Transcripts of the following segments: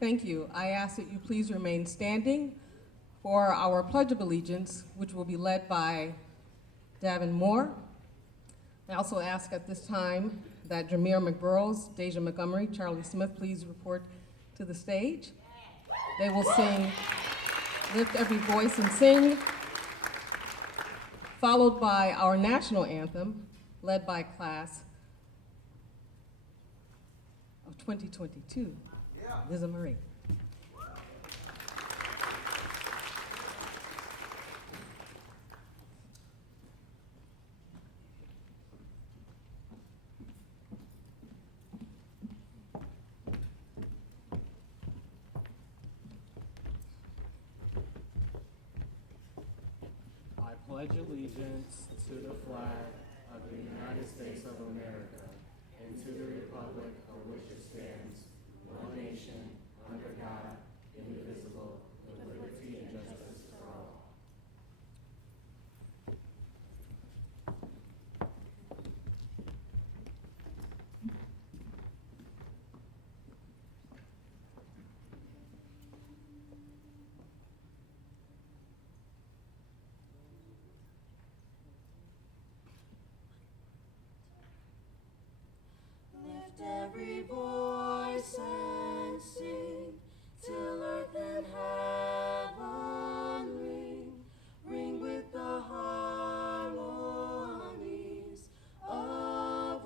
Thank you. I ask that you please remain standing for our Pledge of Allegiance, which will be led by Davin Moore. I also ask at this time that Jameer McBurrows, Deja Montgomery, Charlie Smith, please report to the stage. They will sing Lift Every Voice and Sing, followed by our national anthem, led by class of 2022, Liza Marie. I pledge allegiance to the flag of the United States of America and to the republic for which it stands, one nation, under God, indivisible, with liberty and justice for all. Lift every voice and sing, till earth and heaven ring, ring with the harmonies of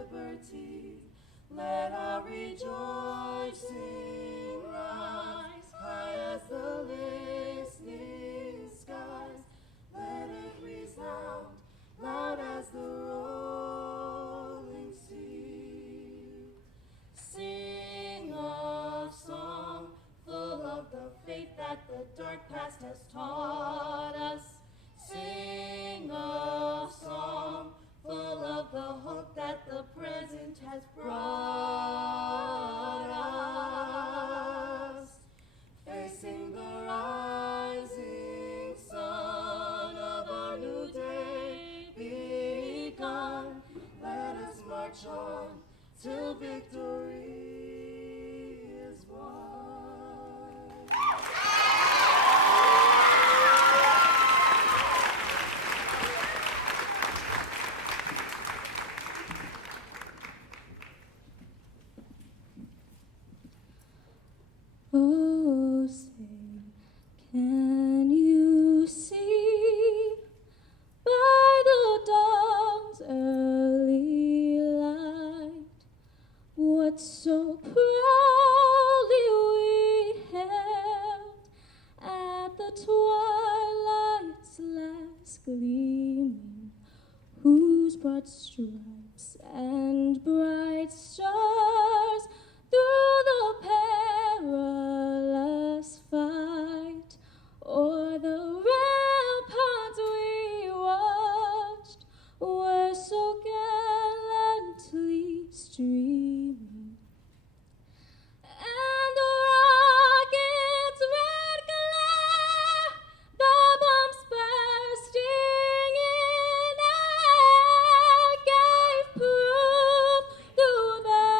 liberty. Let our rejoicing rise, high as the listening skies. Let it resound, loud as the rolling sea. Sing a song full of the faith that the dark past has taught us. Sing a song full of the hope that the present has brought us. Facing the rising sun of our new day begun, let us march on till victory is won. Oh, say, can you see by the dawn's early light what so proudly we hailed at the twilight's last gleaming, whose broad stripes and bright stars through the perilous fight o'er the ramparts we watched were so gallantly streaming, and the rocket's red glare, the bombs bursting in air, gave proof through the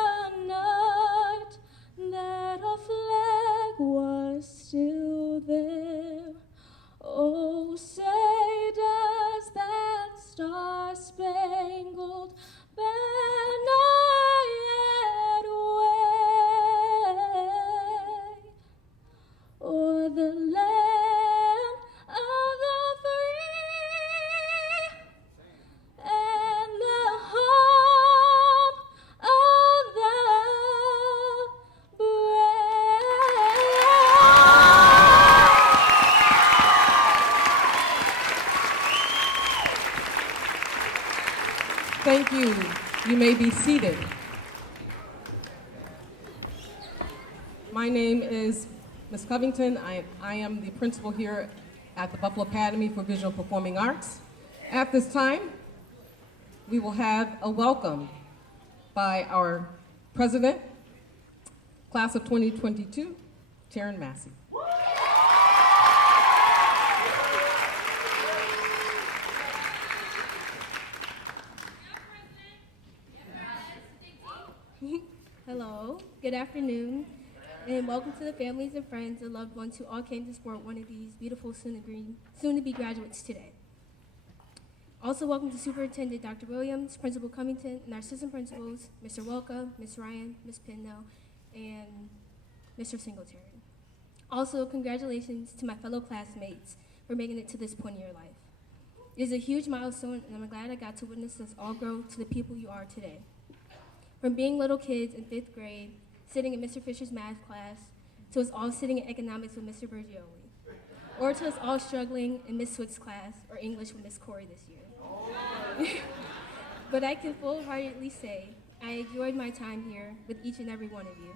night that our flag was still there. Oh, say does that star-spangled banner yet wave o'er the land of the free and the home of the Thank you. You may be seated. My name is Ms. Covington. I am the principal here at the Buffalo Academy for Visual Performing Arts. At this time, we will have a welcome by our president, class of 2022, Taryn Massey. Hello, good afternoon, and welcome to the families and friends and loved ones who all came to support one of these beautiful soon-to-be graduates today. Also, welcome to Superintendent Dr. Williams, Principal Covington, and our assistant principals, Mr. Welka, Ms. Ryan, Ms. Pindell, and Mr. Singletary. Also, congratulations to my fellow classmates for making it to this point in your life. It is a huge milestone, and I'm glad I got to witness us all grow to the people you are today. From being little kids in 5th grade, sitting in Mr. Fisher's math class, to us all sitting in economics with Mr. Bergioli, or to us all struggling in Miss Swick's class or English with Miss Corey this year. But I can full-heartedly say I enjoyed my time here with each and every one of you.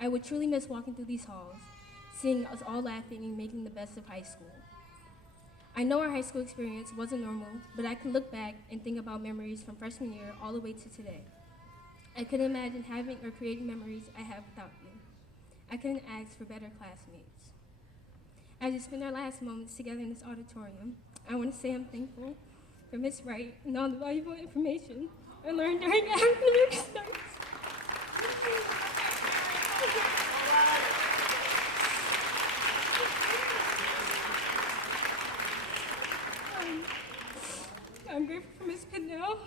I would truly miss walking through these halls, seeing us all laughing and making the best of high school. I know our high school experience wasn't normal, but I can look back and think about memories from freshman year all the way to today. I couldn't imagine having or creating memories I have without you. I couldn't ask for better classmates. As we spend our last moments together in this auditorium, I want to say I'm thankful for Miss Wright and all the valuable information I learned during academic studies. I'm grateful for Miss Pindell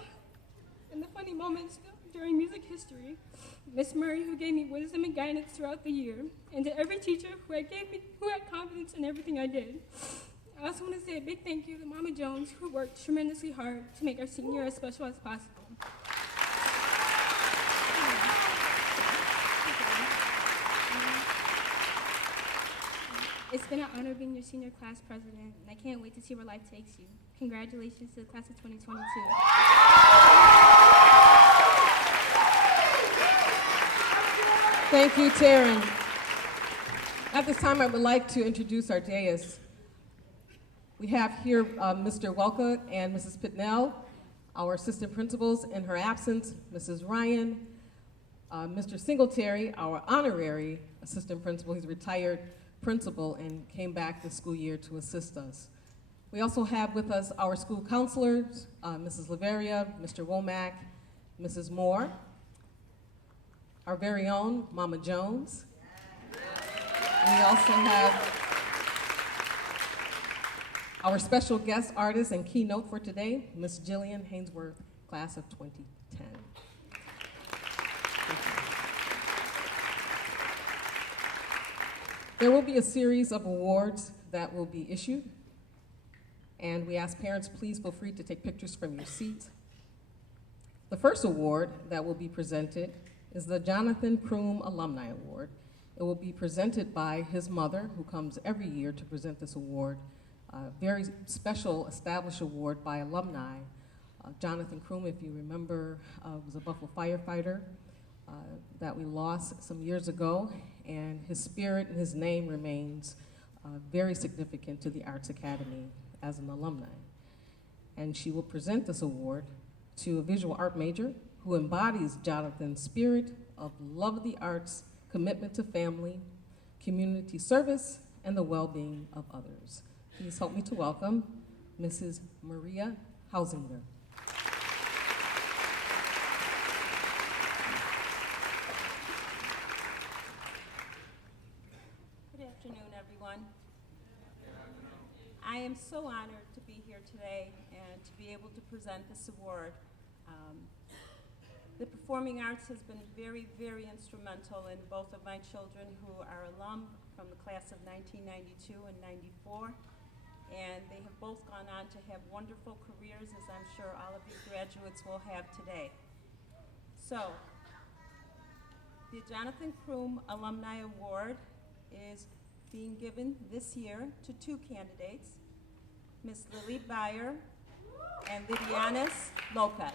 and the funny moments during music history, Miss Murray, who gave me wisdom and guidance throughout the year, and to every teacher who had confidence in everything I did. I also want to say a big thank you to Mama Jones, who worked tremendously hard to make our senior year as special as possible. It's been an honor being your senior class president, and I can't wait to see where life takes you. Congratulations to the class of 2022. Thank you, Taryn. At this time, I would like to introduce our dais. We have here Mr. Welka and Mrs. Pitnell, our assistant principals in her absence, Mrs. Ryan, Mr. Singletary, our honorary assistant principal. He's a retired principal and came back this school year to assist us. We also have with us our school counselors, Mrs. Laveria, Mr. Womack, Mrs. Moore, our very own Mama Jones. We also have our special guest artist and keynote for today, Miss Jillian Hainsworth, class of 2010. There will be a series of awards that will be issued, and we ask parents, please feel free to take pictures from your seat. The first award that will be presented is the Jonathan Kroom Alumni Award. It will be presented by his mother, who comes every year to present this award. Very special established award by alumni. Jonathan Kroom, if you remember, was a Buffalo firefighter that we lost some years ago, and his spirit and his name remains very significant to the Arts Academy as an alumni. And she will present this award to a visual art major who embodies Jonathan's spirit of love of the arts, commitment to family, community service, and the well-being of others. Please help me to welcome Mrs. Maria Hausinger. Good afternoon, everyone. I am so honored to be here today and to be able to present this award. The performing arts has been very, very instrumental in both of my children who are alum from the class of 1992 and 94. And they have both gone on to have wonderful careers, as I'm sure all of you graduates will have today. So, the Jonathan Kroom Alumni Award is being given this year to two candidates, Miss Lily Beyer and Lidianis Lopez.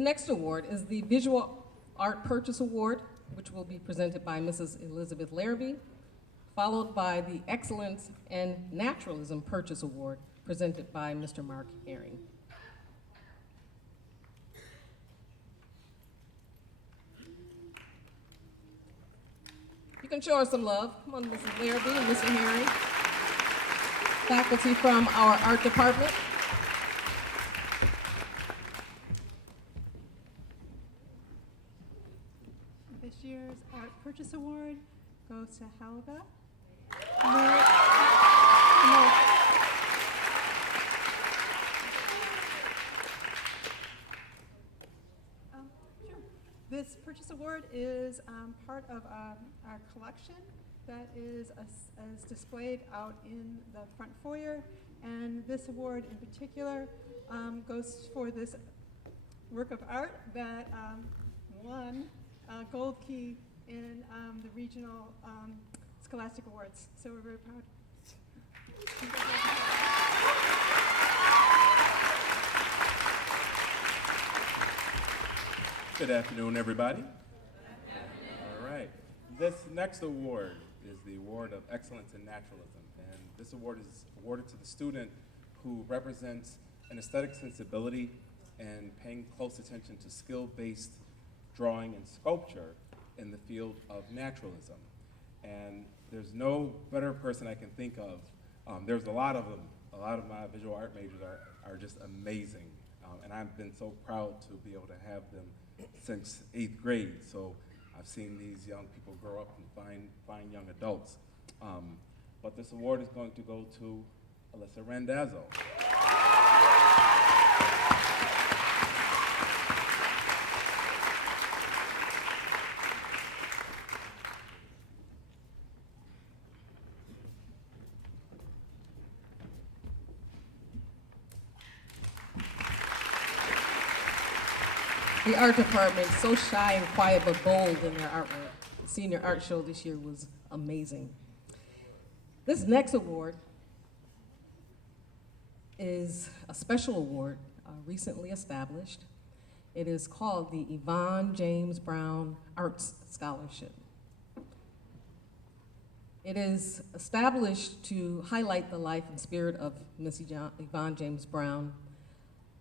The next award is the Visual Art Purchase Award, which will be presented by Mrs. Elizabeth Larrabee, followed by the Excellence and Naturalism Purchase Award, presented by Mr. Mark Herring. You can show her some love. Come on, Mrs. Larrabee and Mr. Herring. Faculty from our art department. This year's Art Purchase Award goes to Helga. Sure. This purchase award is part of our collection that is displayed out in the front foyer, and this award in particular goes for this work of art that won Gold Key in the regional Scholastic Awards. So we're very proud. Good afternoon, everybody. All right. This next award is the Award of Excellence in Naturalism, and this award is awarded to the student who represents an aesthetic sensibility and paying close attention to skill-based drawing and sculpture in the field of naturalism. And there's no better person I can think of. There's a lot of them. A lot of my visual art majors are just amazing. And I've been so proud to be able to have them since 8th grade. So I've seen these young people grow up and fine young adults. But this award is going to go to Alyssa Randazzo. The art department, so shy and quiet but bold in their artwork. The senior art show this year was amazing. This next award is a special award recently established. It is called the Yvonne James Brown Arts Scholarship. It is established to highlight the life and spirit of Miss Yvonne James Brown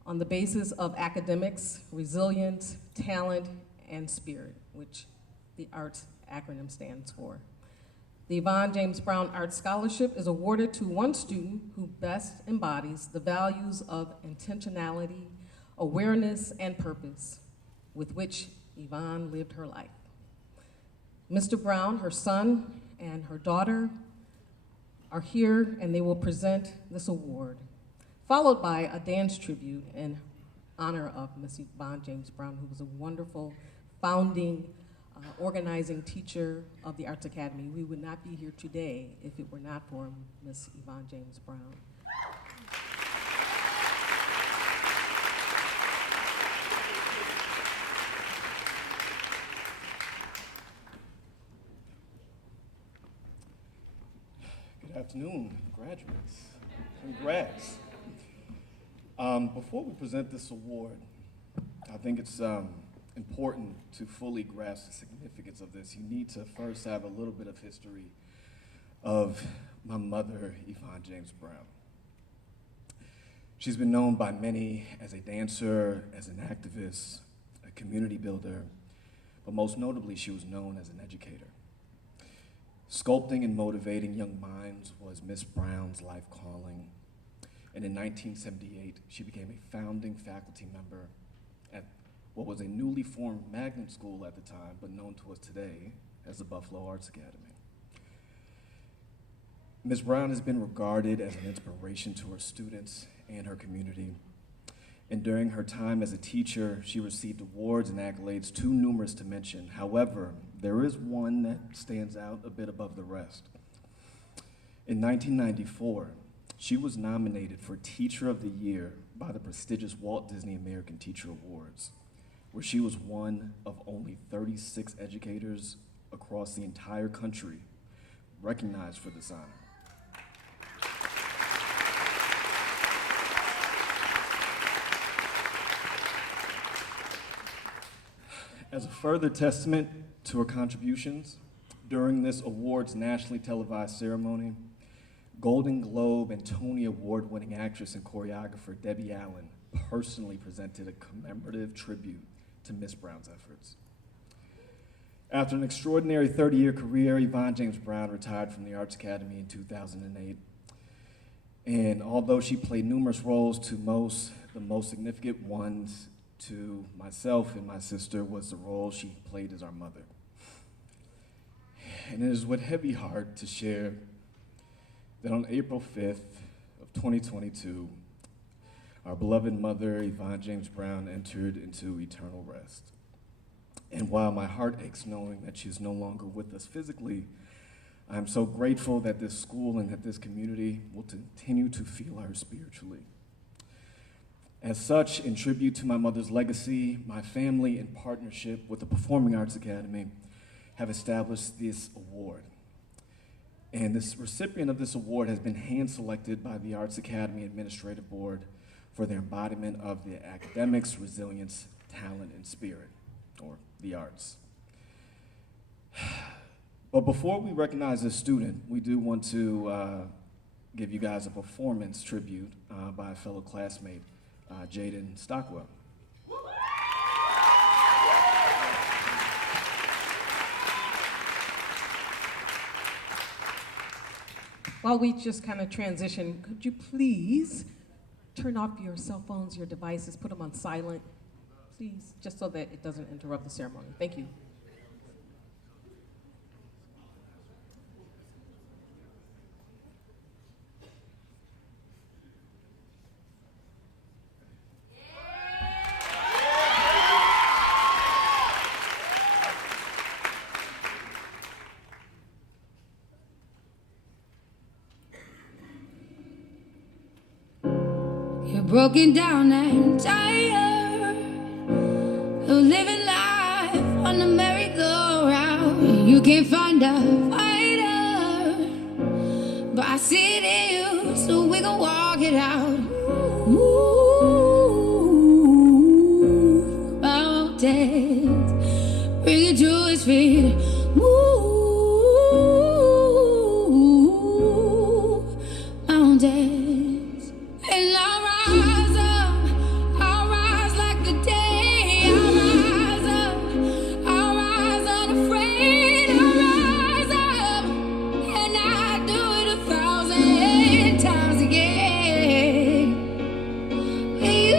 on the basis of academics, resilience, talent, and spirit, which the ARTS acronym stands for. The Yvonne James Brown Arts Scholarship is awarded to one student who best embodies the values of intentionality, awareness, and purpose with which Yvonne lived her life. Mr. Brown, her son, and her daughter are here, and they will present this award, followed by a dance tribute in honor of Miss Yvonne James Brown, who was a wonderful founding, organizing teacher of the Arts Academy. We would not be here today if it were not for Miss Yvonne James Brown. Good afternoon, graduates. Congrats. Before we present this award, I think it's important to fully grasp the significance of this. You need to first have a little bit of history of my mother, Yvonne James Brown. She's been known by many as a dancer, as an activist, a community builder, but most notably, she was known as an educator. Sculpting and motivating young minds was Miss Brown's life calling. And in 1978, she became a founding faculty member at what was a newly formed magnet school at the time, but known to us today as the Buffalo Arts Academy. Ms. Brown has been regarded as an inspiration to her students and her community. And during her time as a teacher, she received awards and accolades too numerous to mention. However, there is one that stands out a bit above the rest. In 1994, she was nominated for Teacher of the Year by the prestigious Walt Disney American Teacher Awards, where she was one of only 36 educators across the entire country recognized for this honor. As a further testament to her contributions, during this awards nationally televised ceremony, Golden Globe and Tony Award-winning actress and choreographer Debbie Allen personally presented a commemorative tribute to Miss Brown's efforts. After an extraordinary 30-year career, Yvonne James Brown retired from the Arts Academy in 2008. And although she played numerous roles, the most significant ones to myself and my sister was the role she played as our mother. And it is with heavy heart to share that on April 5th of 2022, our beloved mother, Yvonne James Brown, entered into eternal rest. And while my heart aches knowing that she is no longer with us physically, I am so grateful that this school and that this community will continue to feel her spiritually. As such, in tribute to my mother's legacy, my family, in partnership with the Performing Arts Academy, have established this award. And this recipient of this award has been hand-selected by the Arts Academy Administrative Board for their embodiment of the academics, resilience, talent, and spirit, or the arts. But before we recognize this student, we do want to give you guys a performance tribute by a fellow classmate, Jaden Stockwell. While we just kind of transition, could you please turn off your cell phones, your devices, put them on silent, please, just so that it doesn't interrupt the ceremony. Thank you. You're broken down and tired of living life on the merry-go-round. You can't find a fighter, but I see it in you, so we gon' walk it out. Move mountains, bring it to his feet. Move mountains. And I'll rise up, I'll rise like the day. I'll rise up, I'll rise unafraid. I'll rise up, and I'll do it 1,000 times again. You,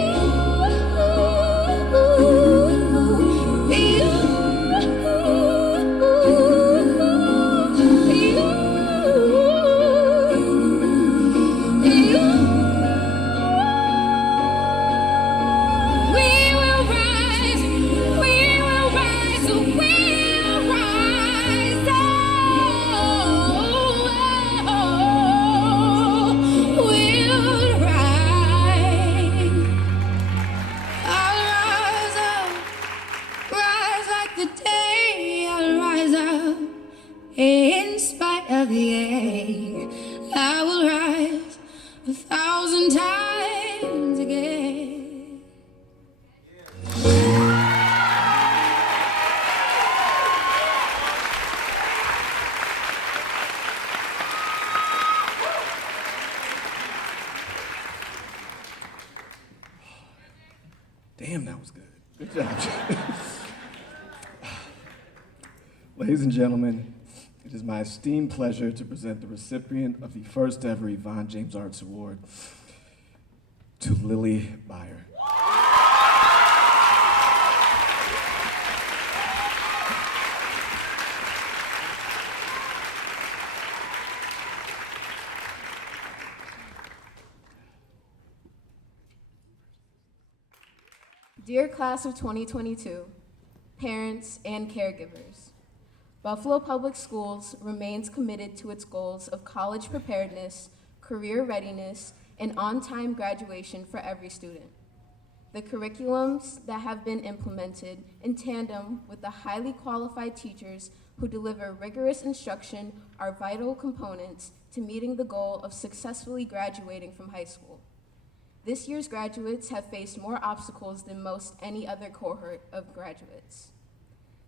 in spite of the ache, I will rise 1,000 times again. Damn, that was good. Good job. Ladies and gentlemen, it is my esteemed pleasure to present the recipient of the first ever Yvonne James Arts Award to Lily Byer. Dear class of 2022, parents and caregivers, Buffalo Public Schools remains committed to its goals of college preparedness, career readiness, and on-time graduation for every student. The curriculums that have been implemented in tandem with the highly qualified teachers who deliver rigorous instruction are vital components to meeting the goal of successfully graduating from high school. This year's graduates have faced more obstacles than most any other cohort of graduates.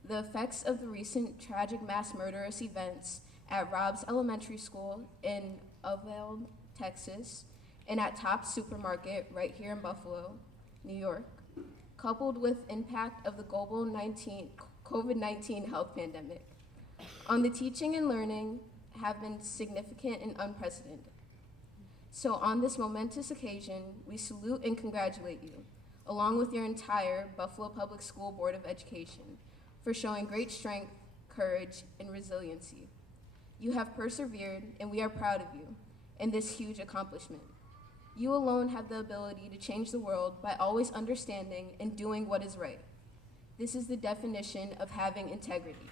the effects of the recent tragic mass murderous events at Rob's Elementary School in Uvalde, Texas, and at Tops Supermarket right here in Buffalo, New York, coupled with impact of the global COVID-19 health pandemic on the teaching and learning have been significant and unprecedented. So on this momentous occasion, we salute and congratulate you, along with your entire Buffalo Public School Board of Education, for showing great strength, courage, and resiliency. You have persevered, and we are proud of you in this huge accomplishment. You alone have the ability to change the world by always understanding and doing what is right. This is the definition of having integrity.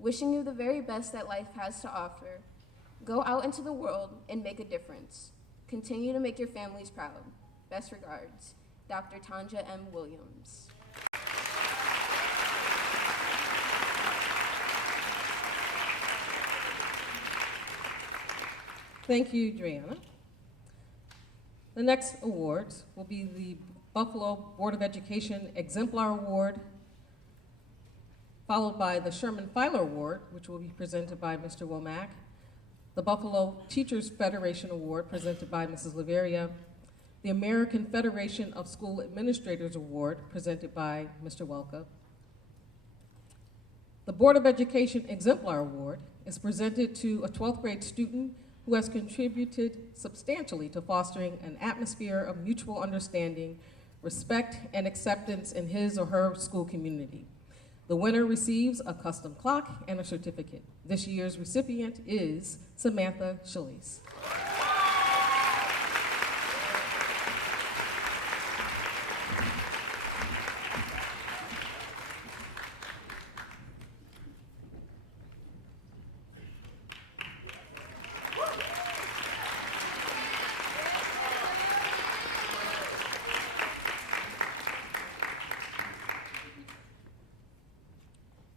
Wishing you the very best that life has to offer. Go out into the world and make a difference. Continue to make your families proud. Best regards, Dr. Tanja M. Williams. Thank you, Driana. The next awards will be the Buffalo Board of Education Exemplar Award, followed by the Sherman Filer Award, which will be presented by Mr. Womack, the Buffalo Teachers Federation Award, presented by Mrs. Laveria, the American Federation of School Administrators Award, presented by Mr. Welka. The Board of Education Exemplar Award is presented to a 12th grade student who has contributed substantially to fostering an atmosphere of mutual understanding, respect, and acceptance in his or her school community. The winner receives a custom clock and a certificate. This year's recipient is Samantha Shalice.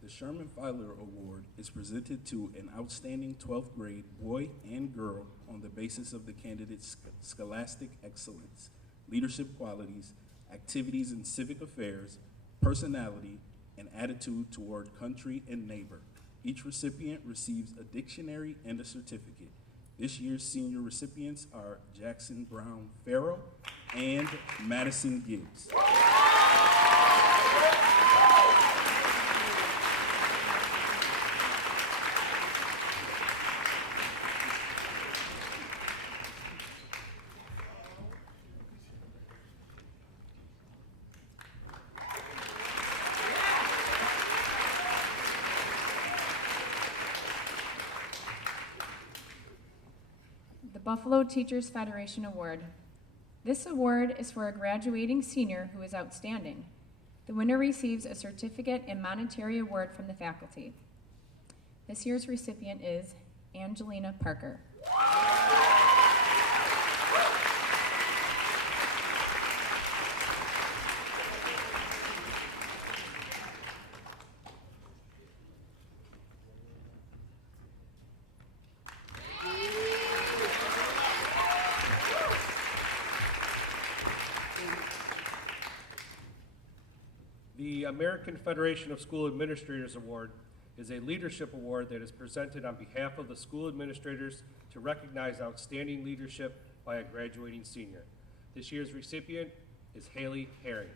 The Sherman Filer Award is presented to an outstanding 12th grade boy and girl on the basis of the candidate's scholastic excellence, leadership qualities, activities in civic affairs, personality, and attitude toward country and neighbor. Each recipient receives a dictionary and a certificate. This year's senior recipients are Jackson Brown Farrell and Madison Gibbs. Buffalo Teachers Federation Award. This award is for a graduating senior who is outstanding. The winner receives a certificate and monetary award from the faculty. This year's recipient is Angelina Parker. The American Federation of School Administrators Award is a leadership award that is presented on behalf of the school administrators to recognize outstanding leadership by a graduating senior. This year's recipient is Haley Herring.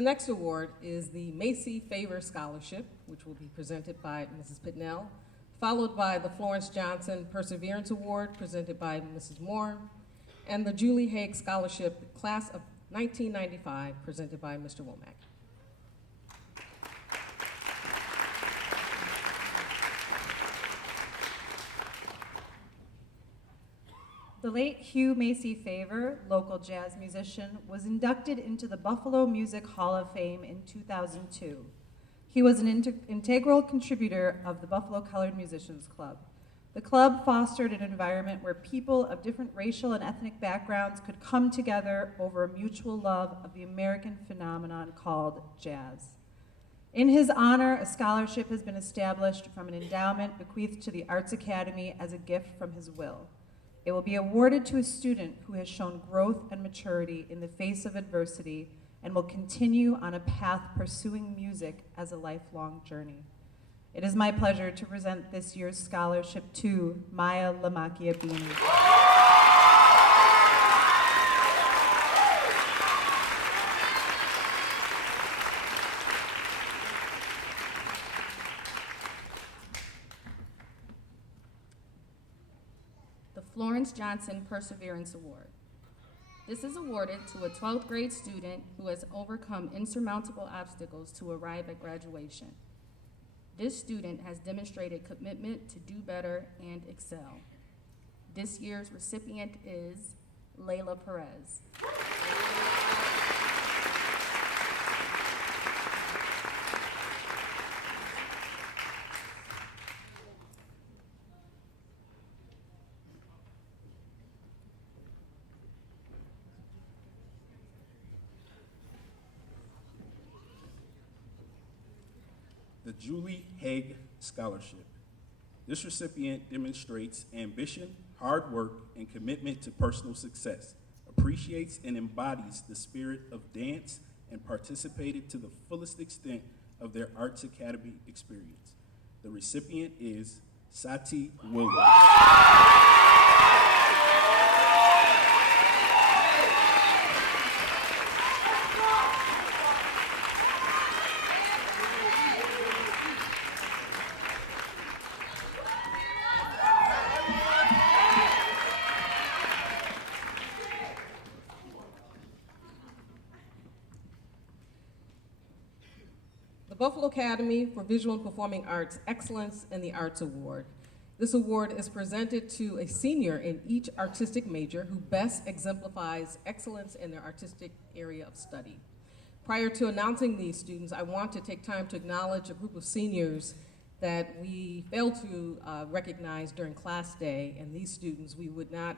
The next award is the Macy Favor Scholarship, which will be presented by Mrs. Pitnell, followed by the Florence Johnson Perseverance Award, presented by Mrs. Moore, and the Julie Haig Scholarship, Class of 1995, presented by Mr. Womack. The late Hugh Macy Favor, local jazz musician, was inducted into the Buffalo Music Hall of Fame in 2002. He was an integral contributor of the Buffalo Colored Musicians Club. The club fostered an environment where people of different racial and ethnic backgrounds could come together over a mutual love of the American phenomenon called jazz. In his honor, a scholarship has been established from an endowment bequeathed to the Arts Academy as a gift from his will. It will be awarded to a student who has shown growth and maturity in the face of adversity and will continue on a path pursuing music as a lifelong journey. It is my pleasure to present this year's scholarship to Maya Lamakia Bini. The Florence Johnson Perseverance Award. This is awarded to a 12th grade student who has overcome insurmountable obstacles to arrive at graduation. This student has demonstrated commitment to do better and excel. This year's recipient is Layla Perez. The Julie Haig Scholarship. This recipient demonstrates ambition, hard work, and commitment to personal success, appreciates and embodies the spirit of dance, and participated to the fullest extent of their Arts Academy experience. The recipient is Sati Williams. Buffalo Academy for Visual and Performing Arts Excellence in the Arts Award. This award is presented to a senior in each artistic major who best exemplifies excellence in their artistic area of study. Prior to announcing these students, I want to take time to acknowledge a group of seniors that we failed to recognize during class day, and these students we would not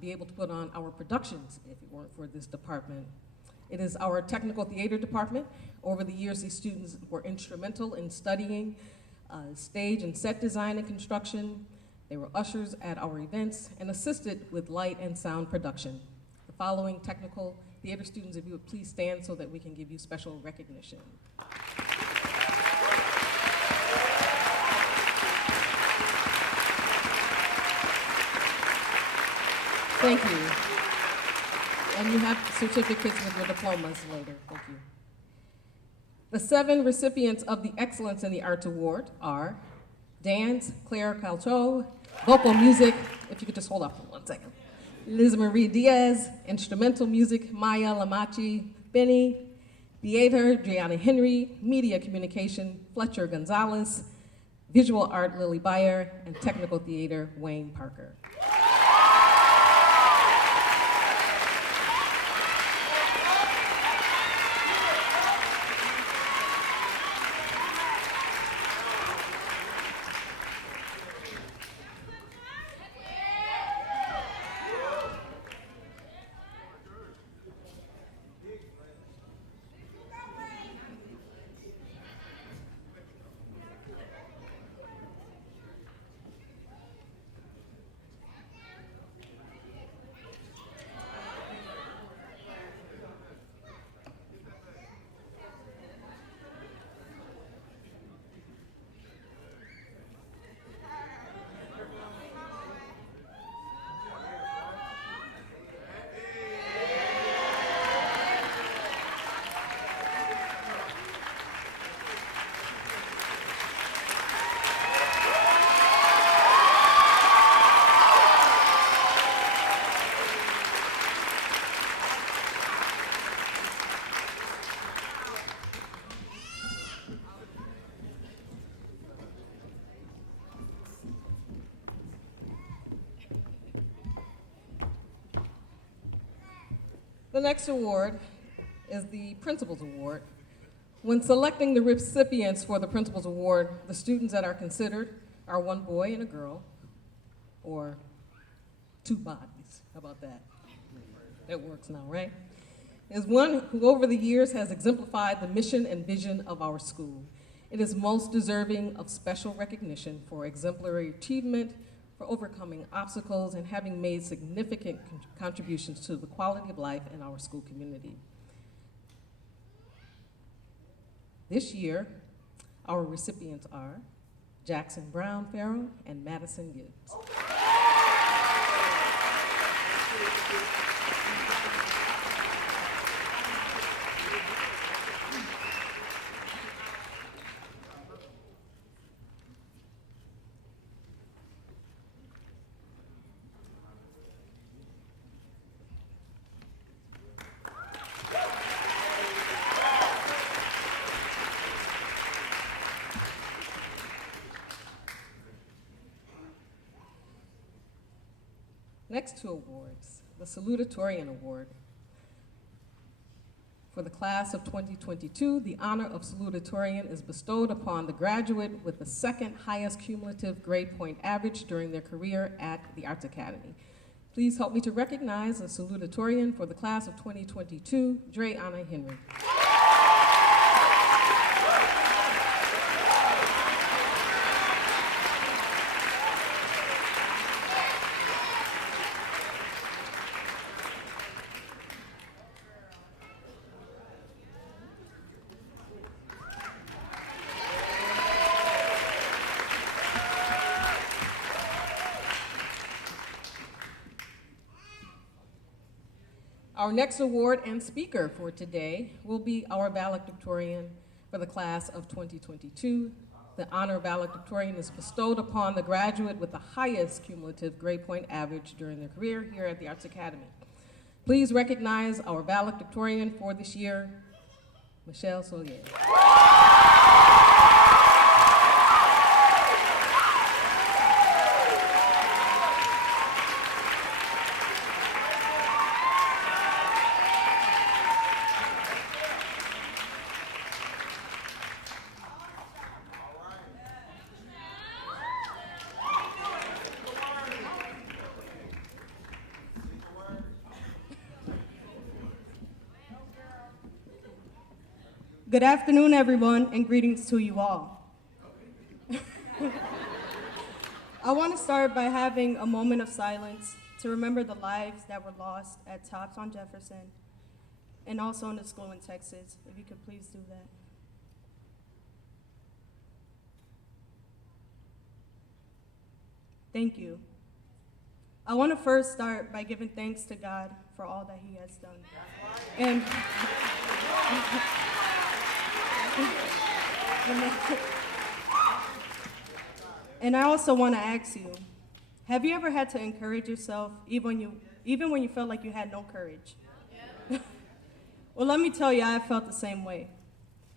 be able to put on our productions if it weren't for this department. It is our technical theater department. Over the years, these students were instrumental in studying stage and set design and construction. They were ushers at our events and assisted with light and sound production. The following technical theater students, if you would please stand so that we can give you special recognition. Thank you. And you have certificates with your diplomas later. Thank you. The 7 recipients of the Excellence in the Arts Award are dance, Claire Calcho; vocal music, if you could just hold up for 1 second, Liz Marie Diaz; instrumental music, Maya Lamachi Benny; theater, Gianna Henry; media communication, Fletcher Gonzalez; visual art, Lily Bayer; and technical theater, Wayne Parker. The next award is the Principal's Award. When selecting the recipients for the Principal's Award, the students that are considered are one boy and a girl, or two bodies. How about that? That works now, right? Is one who over the years has exemplified the mission and vision of our school. It is most deserving of special recognition for exemplary achievement, for overcoming obstacles, and having made significant contributions to the quality of life in our school community. This year, our recipients are Jackson Brown Farrell and Madison Gibbs. Next two awards, the Salutatorian Award. For the class of 2022, the honor of Salutatorian is bestowed upon the graduate with the second highest cumulative grade point average during their career at the Arts Academy. Please help me to recognize the Salutatorian for the class of 2022, Dre Anna Henry. Our next award and speaker for today will be our valedictorian for the class of 2022. The honor valedictorian is bestowed upon the graduate with the highest cumulative grade point average during their career here at the Arts Academy. Please recognize our valedictorian for this year, Michelle Solier. Good afternoon, everyone, and greetings to you all. I want to start by having a moment of silence to remember the lives that were lost at Tops on Jefferson and also in the school in Texas. If you could please do that. Thank you. I want to first start by giving thanks to God for all that He has done. And I also want to ask you, have you ever had to encourage yourself even when you felt like you had no courage? Well, let me tell you, I felt the same way.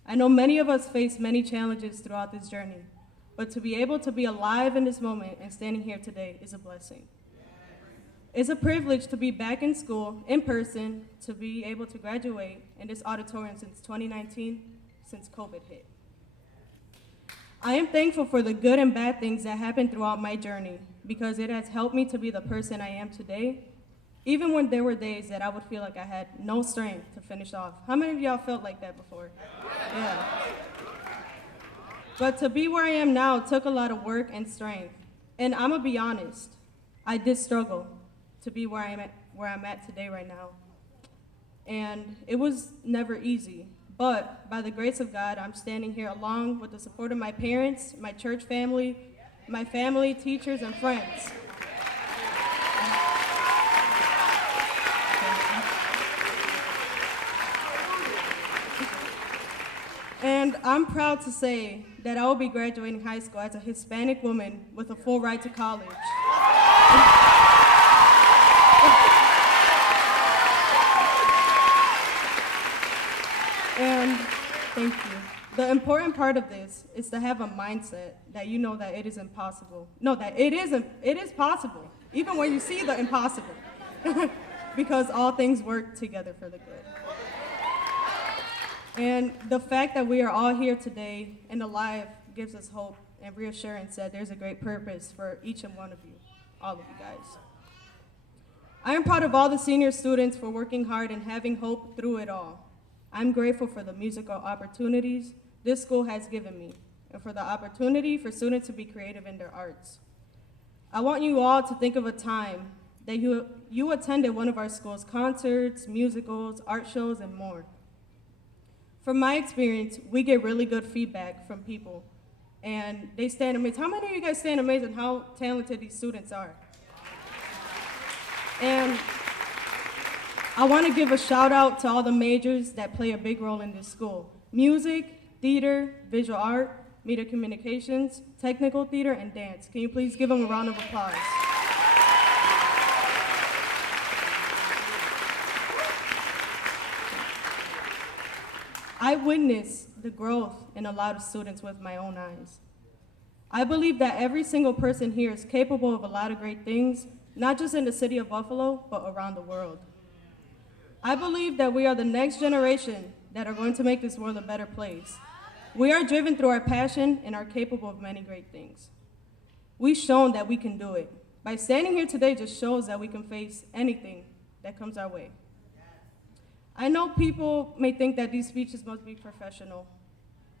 I know many of us face many challenges throughout this journey, but to be able to be alive in this moment and standing here today is a blessing. It's a privilege to be back in school, in person, to be able to graduate in this auditorium since 2019, since COVID hit. I am thankful for the good and bad things that happened throughout my journey because it has helped me to be the person I am today, even when there were days that I would feel like I had no strength to finish off. How many of y'all felt like that before? Yeah. But to be where I am now took a lot of work and strength. And I'm gonna be honest, I did struggle to be where I'm at today right now. And it was never easy. But by the grace of God, I'm standing here along with the support of my parents, my church family, my family, teachers, and friends. And I'm proud to say that I will be graduating high school as a Hispanic woman with a full right to college. And thank you. The important part of this is to have a mindset that you know that it is impossible. No, that it is possible, even when you see the impossible. because all things work together for the good. And the fact that we are all here today and alive gives us hope and reassurance that there's a great purpose for each and one of you, all of you guys. I am proud of all the senior students for working hard and having hope through it all. I'm grateful for the musical opportunities this school has given me and for the opportunity for students to be creative in their arts. I want you all to think of a time that you attended one of our school's concerts, musicals, art shows, and more. From my experience, we get really good feedback from people, and they stand amazed. How many of you guys stand amazed at how talented these students are? And I want to give a shout out to all the majors that play a big role in this school: music, theater, visual art, media communications, technical theater, and dance. Can you please give them a round of applause? I witnessed the growth in a lot of students with my own eyes. I believe that every single person here is capable of a lot of great things, not just in the city of Buffalo, but around the world. I believe that we are the next generation that are going to make this world a better place. We are driven through our passion and are capable of many great things. We've shown that we can do it. By standing here today just shows that we can face anything that comes our way. I know people may think that these speeches must be professional,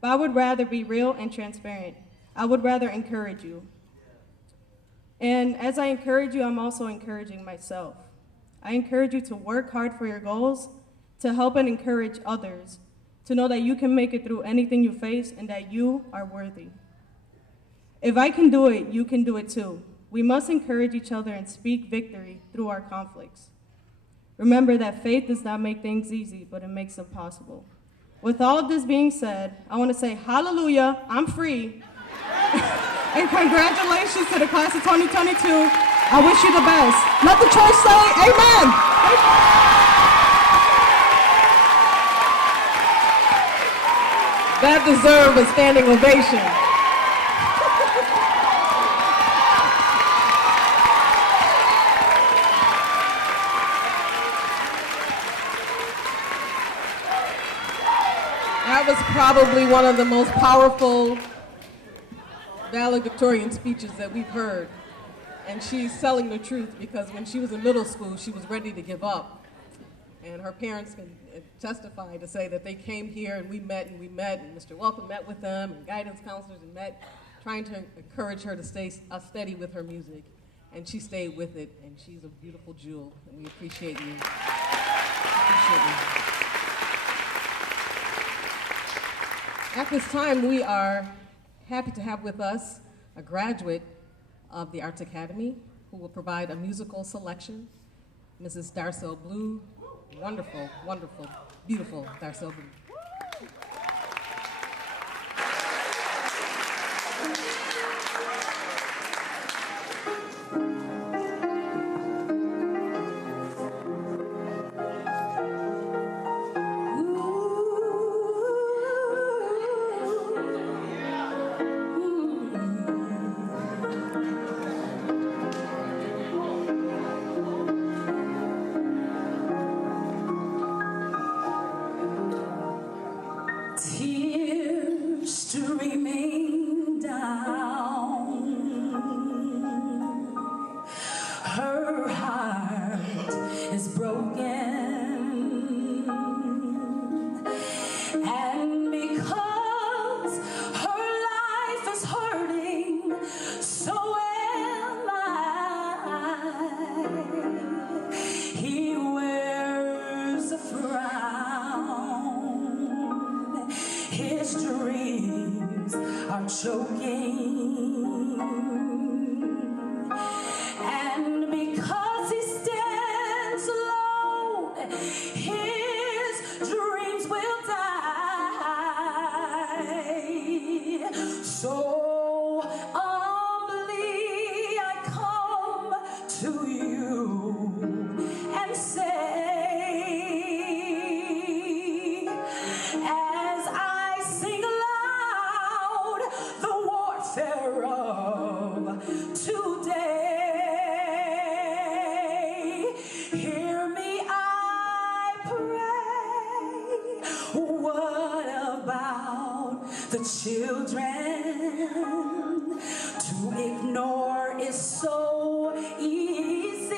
but I would rather be real and transparent. I would rather encourage you. And as I encourage you, I'm also encouraging myself. I encourage you to work hard for your goals, to help and encourage others, to know that you can make it through anything you face and that you are worthy. If I can do it, you can do it too. We must encourage each other and speak victory through our conflicts. Remember that faith does not make things easy, but it makes them possible. With all of this being said, I want to say hallelujah, I'm free. And congratulations to the class of 2022. I wish you the best. Let the church say amen. That deserves a standing ovation. That was probably one of the most powerful valedictorian speeches that we've heard. And she's telling the truth, because when she was in middle school, she was ready to give up. And her parents can testify to say that they came here and we met, and Mr. Welcome met with them, and guidance counselors, and met, trying to encourage her to stay steady with her music. And she stayed with it, and she's a beautiful jewel, and we appreciate you. At this time, we are happy to have with us a graduate of the Arts Academy who will provide a musical selection, Mrs. Darcel Blue. Wonderful, wonderful, beautiful Darcel Blue. Tears streaming down her heart is broken, and because her life is hurting, so am I. He wears a frown, his dreams are choking, and because he stands alone, his dreams will die. So humbly I come to you and say, as I sing aloud the warfare of today, hear me the children. To ignore is so easy.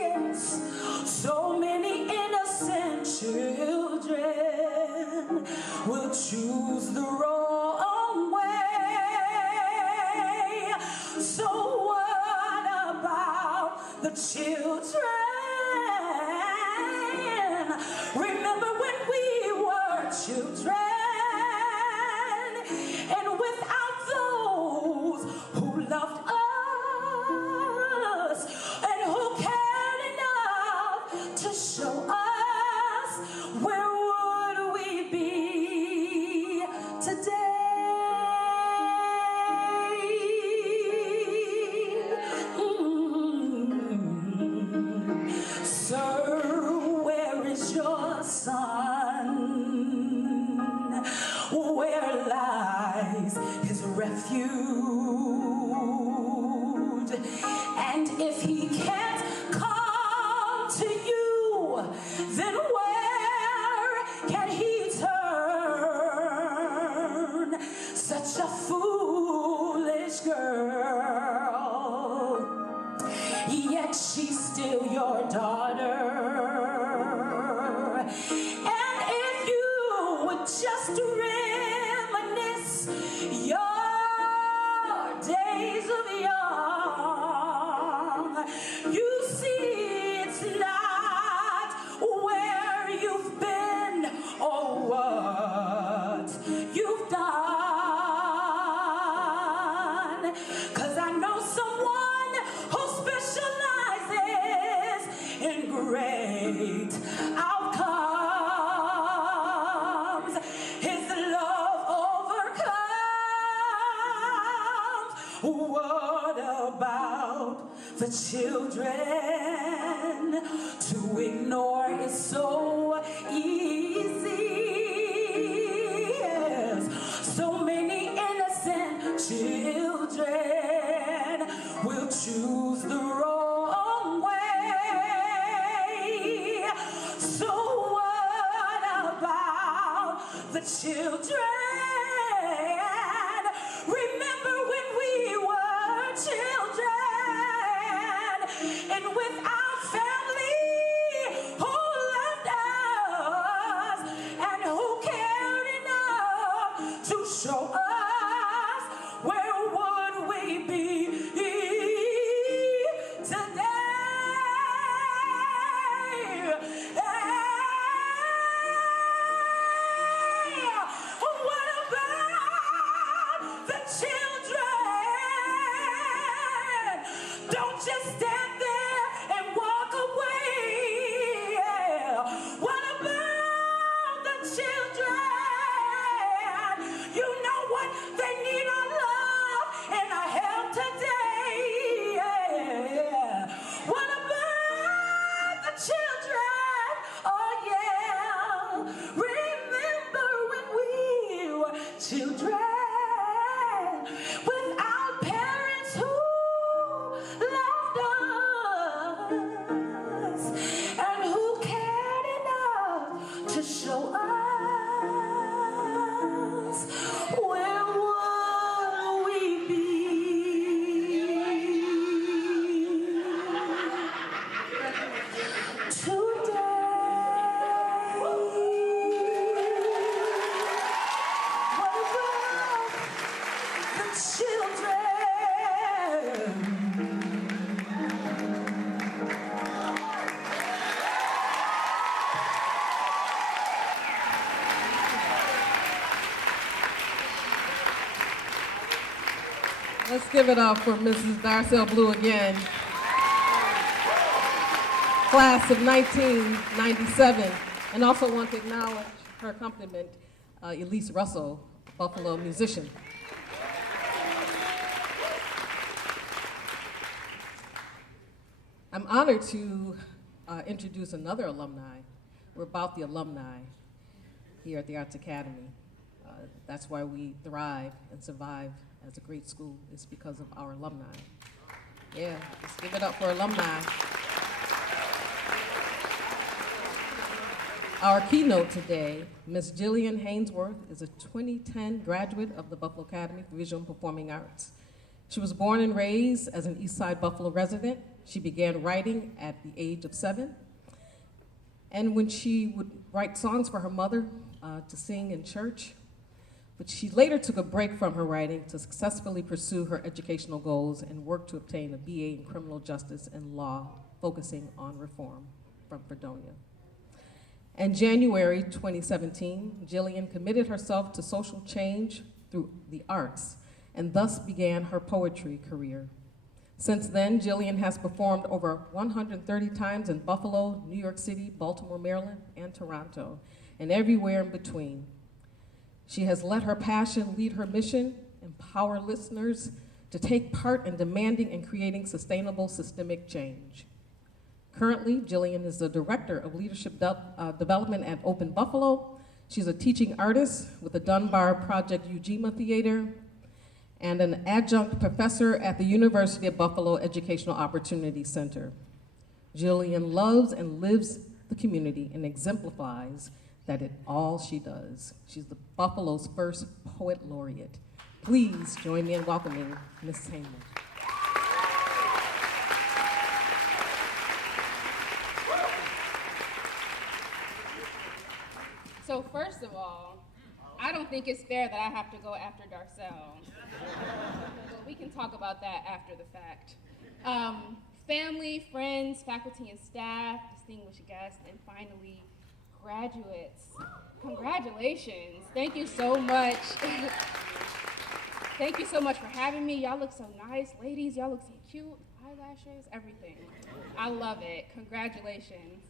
Yes. So many innocent children will choose the wrong way. So what about the children? Remember when we were children, and without those who loved us and who cared enough to show us, where would we be today? Sir, where is your son? Where lies his refuge? And if he can't come to you, then where can he turn? Such a foolish girl, yet she's still your daughter. And if you would just reminisce your days of young, you see it's not where you've been or what you've done. 'Cause I know someone who specializes in great outcomes. His love overcomes. What about the children? To ignore is so easy. Yes. So many innocent children will choose the wrong way. So what about the children? Remember when we were children, and without family who loved us and who cared enough to show us, where would we be today? What about the children? Don't just stand there and walk away. What about the children? You know what? They need our love and our help today. What about the children? Oh yeah. Remember when we were children, without parents who loved us and who cared enough to show us, where would we be today? What about the children? Let's give it up for Mrs. Darcel Blue again. Class of 1997. And also want to acknowledge her accompaniment, Elise Russell, Buffalo musician. I'm honored to introduce another alumni. We're about the alumni here at the Arts Academy. That's why we thrive and survive as a great school. It's because of our alumni. Yeah, let's give it up for alumni. Our keynote today, Ms. Jillian Hainsworth, is a 2010 graduate of the Buffalo Academy for Visual and Performing Arts. She was born and raised as an East Side Buffalo resident. She began writing at the age of 7. And when she would write songs for her mother to sing in church, but she later took a break from her writing to successfully pursue her educational goals and work to obtain a BA in criminal justice and law, focusing on reform from Fredonia. In January 2017, Jillian committed herself to social change through the arts and thus began her poetry career. Since then, Jillian has performed over 130 times in Buffalo, New York City, Baltimore, Maryland, and Toronto, and everywhere in between. She has let her passion lead her mission, empower listeners to take part in demanding and creating sustainable systemic change. Currently, Jillian is the Director of Leadership Development at Open Buffalo. She's a teaching artist with the Dunbar Project Ujima Theater and an adjunct professor at the University of Buffalo Educational Opportunity Center. Jillian loves and lives the community and exemplifies that in all she does. She's the Buffalo's first poet laureate. Please join me in welcoming Ms. Hainsworth. So first of all, I don't think it's fair that I have to go after Darcel. But we can talk about that after the fact. Family, friends, faculty and staff, distinguished guests, and finally, graduates. Congratulations. Thank you so much. Thank you so much for having me. Y'all look so nice. Ladies, y'all look so cute. Eyelashes, everything. I love it. Congratulations.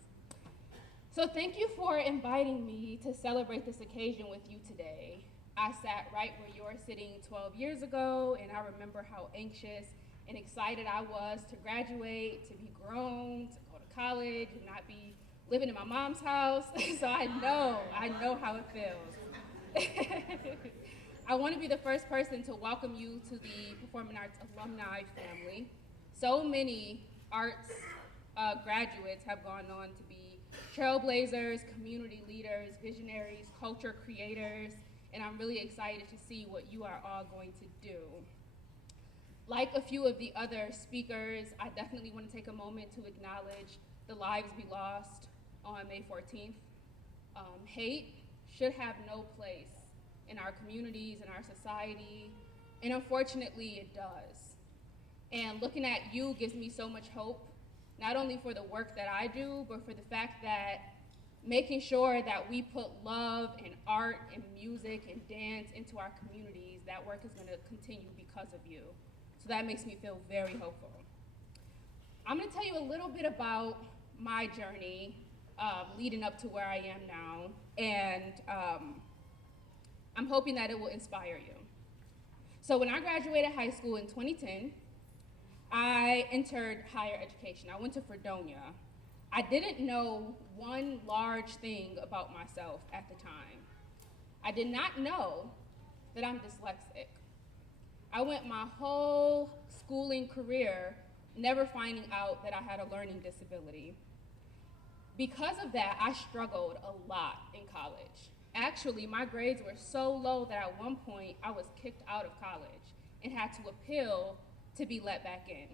So thank you for inviting me to celebrate this occasion with you today. I sat right where you're sitting 12 years ago, and I remember how anxious and excited I was to graduate, to be grown, to go to college, and not be living in my mom's house. So I know how it feels. I want to be the first person to welcome you to the Performing Arts alumni family. So many arts graduates have gone on to be trailblazers, community leaders, visionaries, culture creators, and I'm really excited to see what you are all going to do. Like a few of the other speakers, I definitely want to take a moment to acknowledge the lives we lost on May 14th. Hate should have no place in our communities, in our society, and unfortunately it does. And looking at you gives me so much hope, not only for the work that I do, but for the fact that making sure that we put love and art and music and dance into our communities, that work is going to continue because of you. So that makes me feel very hopeful. I'm going to tell you a little bit about my journey leading up to where I am now, and I'm hoping that it will inspire you. So when I graduated high school in 2010, I entered higher education. I went to Fredonia. I didn't know one large thing about myself at the time. I did not know that I'm dyslexic. I went my whole schooling career never finding out that I had a learning disability. Because of that, I struggled a lot in college. Actually, my grades were so low that at one point I was kicked out of college and had to appeal to be let back in.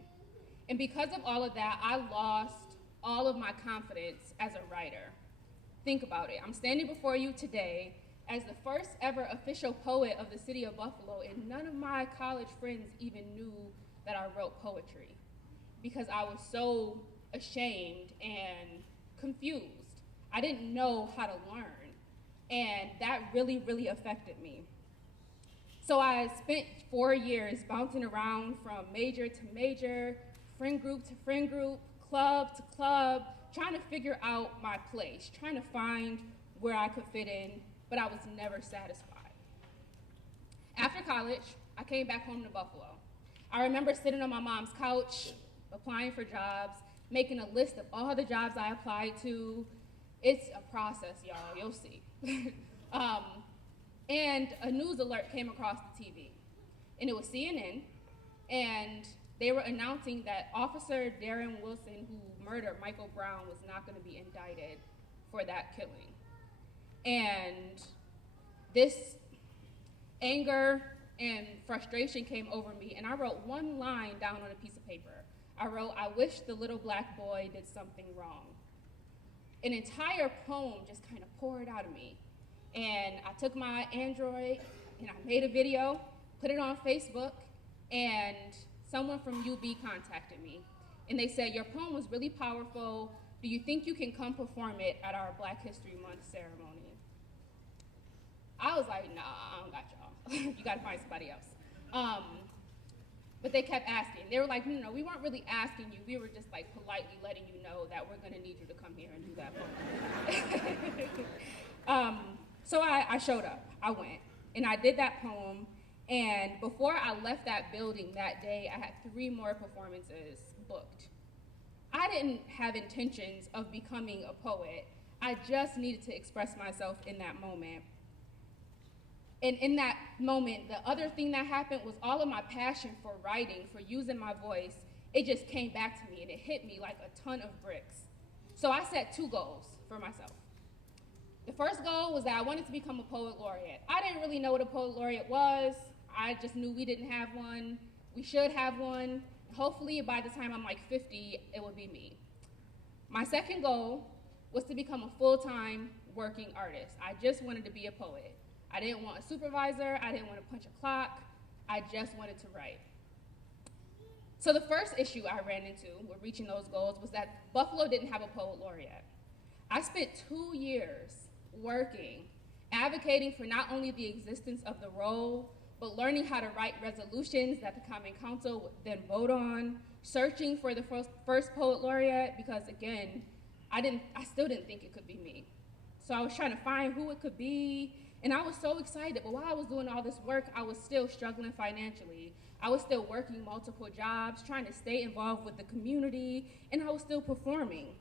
And because of all of that, I lost all of my confidence as a writer. Think about it. I'm standing before you today as the first ever official poet of the city of Buffalo, and none of my college friends even knew that I wrote poetry because I was so ashamed and confused. I didn't know how to learn, and that really, really affected me. So I spent 4 years bouncing around from major to major, friend group to friend group, club to club, trying to figure out my place, trying to find where I could fit in, but I was never satisfied. After college, I came back home to Buffalo. I remember sitting on my mom's couch, applying for jobs, making a list of all the jobs I applied to. It's a process, y'all, you'll see. And a news alert came across the TV, and it was CNN, and they were announcing that Officer Darren Wilson, who murdered Michael Brown, was not going to be indicted for that killing. And this anger and frustration came over me, and I wrote one line down on a piece of paper. I wrote, "I wish the little black boy did something wrong." An entire poem just kind of poured out of me. And I took my Android and I made a video, put it on Facebook, and someone from UB contacted me. And they said, "Your poem was really powerful. Do you think you can come perform it at our Black History Month ceremony?" I was like, "Nah, I don't got y'all. You gotta find somebody else." But they kept asking. They were like, "No, we weren't really asking you. We were just like politely letting you know that we're gonna need you to come here and do that poem." So I showed up. I went and I did that poem. And before I left that building that day, I had 3 more performances booked. I didn't have intentions of becoming a poet. I just needed to express myself in that moment. And in that moment, the other thing that happened was all of my passion for writing, for using my voice, it just came back to me and it hit me like a ton of bricks. So I set 2 goals for myself. The first goal was that I wanted to become a poet laureate. I didn't really know what a poet laureate was. I just knew we didn't have one. We should have one. Hopefully by the time I'm like 50, it would be me. My second goal was to become a full-time working artist. I just wanted to be a poet. I didn't want a supervisor. I didn't want to punch a clock. I just wanted to write. So the first issue I ran into with reaching those goals was that Buffalo didn't have a poet laureate. I spent 2 years working, advocating for not only the existence of the role, but learning how to write resolutions that the Common Council would then vote on, searching for the first poet laureate, because again, I still didn't think it could be me. So I was trying to find who it could be, and I was so excited, but while I was doing all this work, I was still struggling financially. I was still working multiple jobs, trying to stay involved with the community, and I was still performing.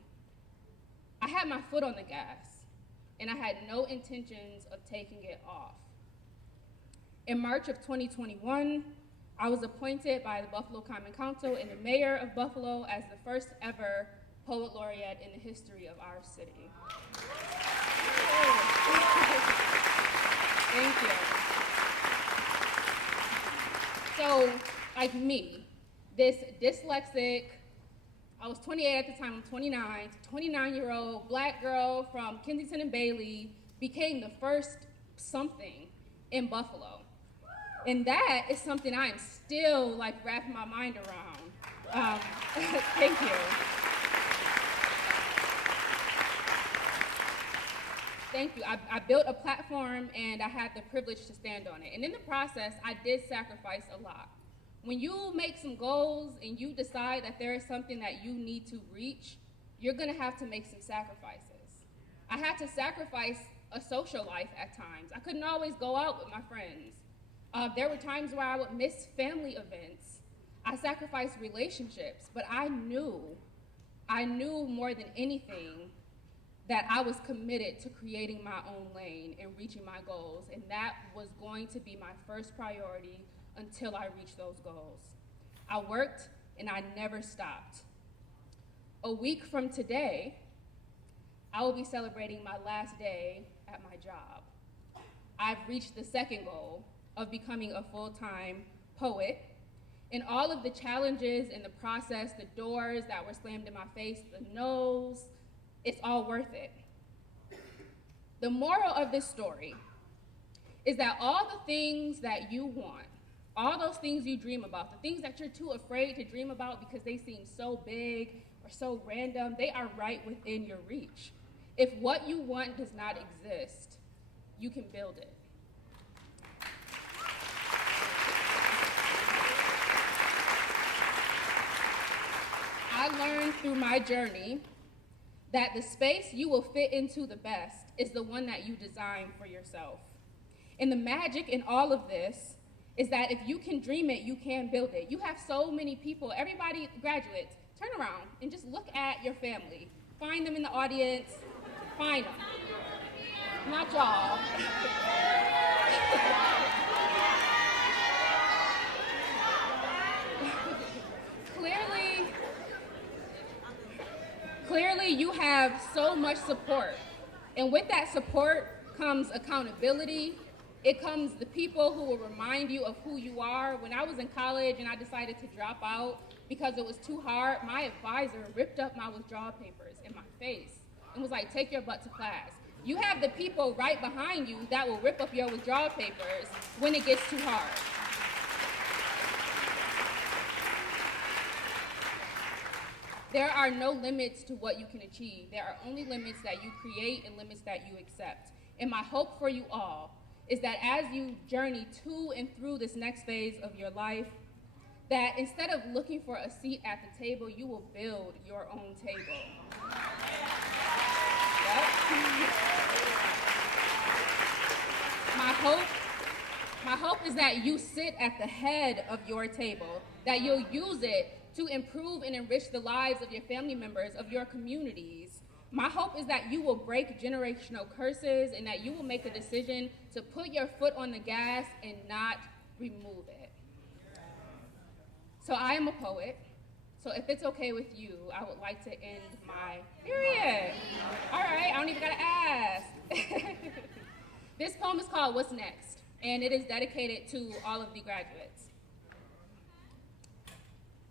I had my foot on the gas, and I had no intentions of taking it off. In March of 2021, I was appointed by the Buffalo Common Council and the mayor of Buffalo as the first ever poet laureate in the history of our city. Thank you. So, like me, this dyslexic, I was 28 at the time, I'm 29, 29-year-old black girl from Kensington and Bailey became the first something in Buffalo. And that is something I am still like wrapping my mind around. Thank you. Thank you. I built a platform and I had the privilege to stand on it. And in the process, I did sacrifice a lot. When you make some goals and you decide that there is something that you need to reach, you're gonna have to make some sacrifices. I had to sacrifice a social life at times. I couldn't always go out with my friends. There were times where I would miss family events. I sacrificed relationships, but I knew more than anything that I was committed to creating my own lane and reaching my goals, and that was going to be my first priority until I reached those goals. I worked and I never stopped. A week from today, I will be celebrating my last day at my job. I've reached the second goal of becoming a full-time poet, and all of the challenges in the process, the doors that were slammed in my face, the no's, it's all worth it. The moral of this story is that all the things that you want, all those things you dream about, the things that you're too afraid to dream about because they seem so big or so random, they are right within your reach. If what you want does not exist, you can build it. I learned through my journey that the space you will fit into the best is the one that you design for yourself. And the magic in all of this is that if you can dream it, you can build it. You have so many people, everybody, graduates, turn around and just look at your family. Find them in the audience, find them. Not y'all. Clearly you have so much support. And with that support, comes accountability. It comes the people who will remind you of who you are. When I was in college and I decided to drop out because it was too hard, my advisor ripped up my withdrawal papers in my face and was like, take your butt to class. You have the people right behind you that will rip up your withdrawal papers when it gets too hard. There are no limits to what you can achieve. There are only limits that you create and limits that you accept. And my hope for you all is that as you journey to and through this next phase of your life, that instead of looking for a seat at the table, you will build your own table. Yep. My hope is that you sit at the head of your table, that you'll use it to improve and enrich the lives of your family members, of your communities. My hope is that you will break generational curses and that you will make a decision to put your foot on the gas and not remove it. So I am a poet. So if it's okay with you, I would like to end my period. All right, I don't even gotta ask. This poem is called What's Next, and it is dedicated to all of the graduates.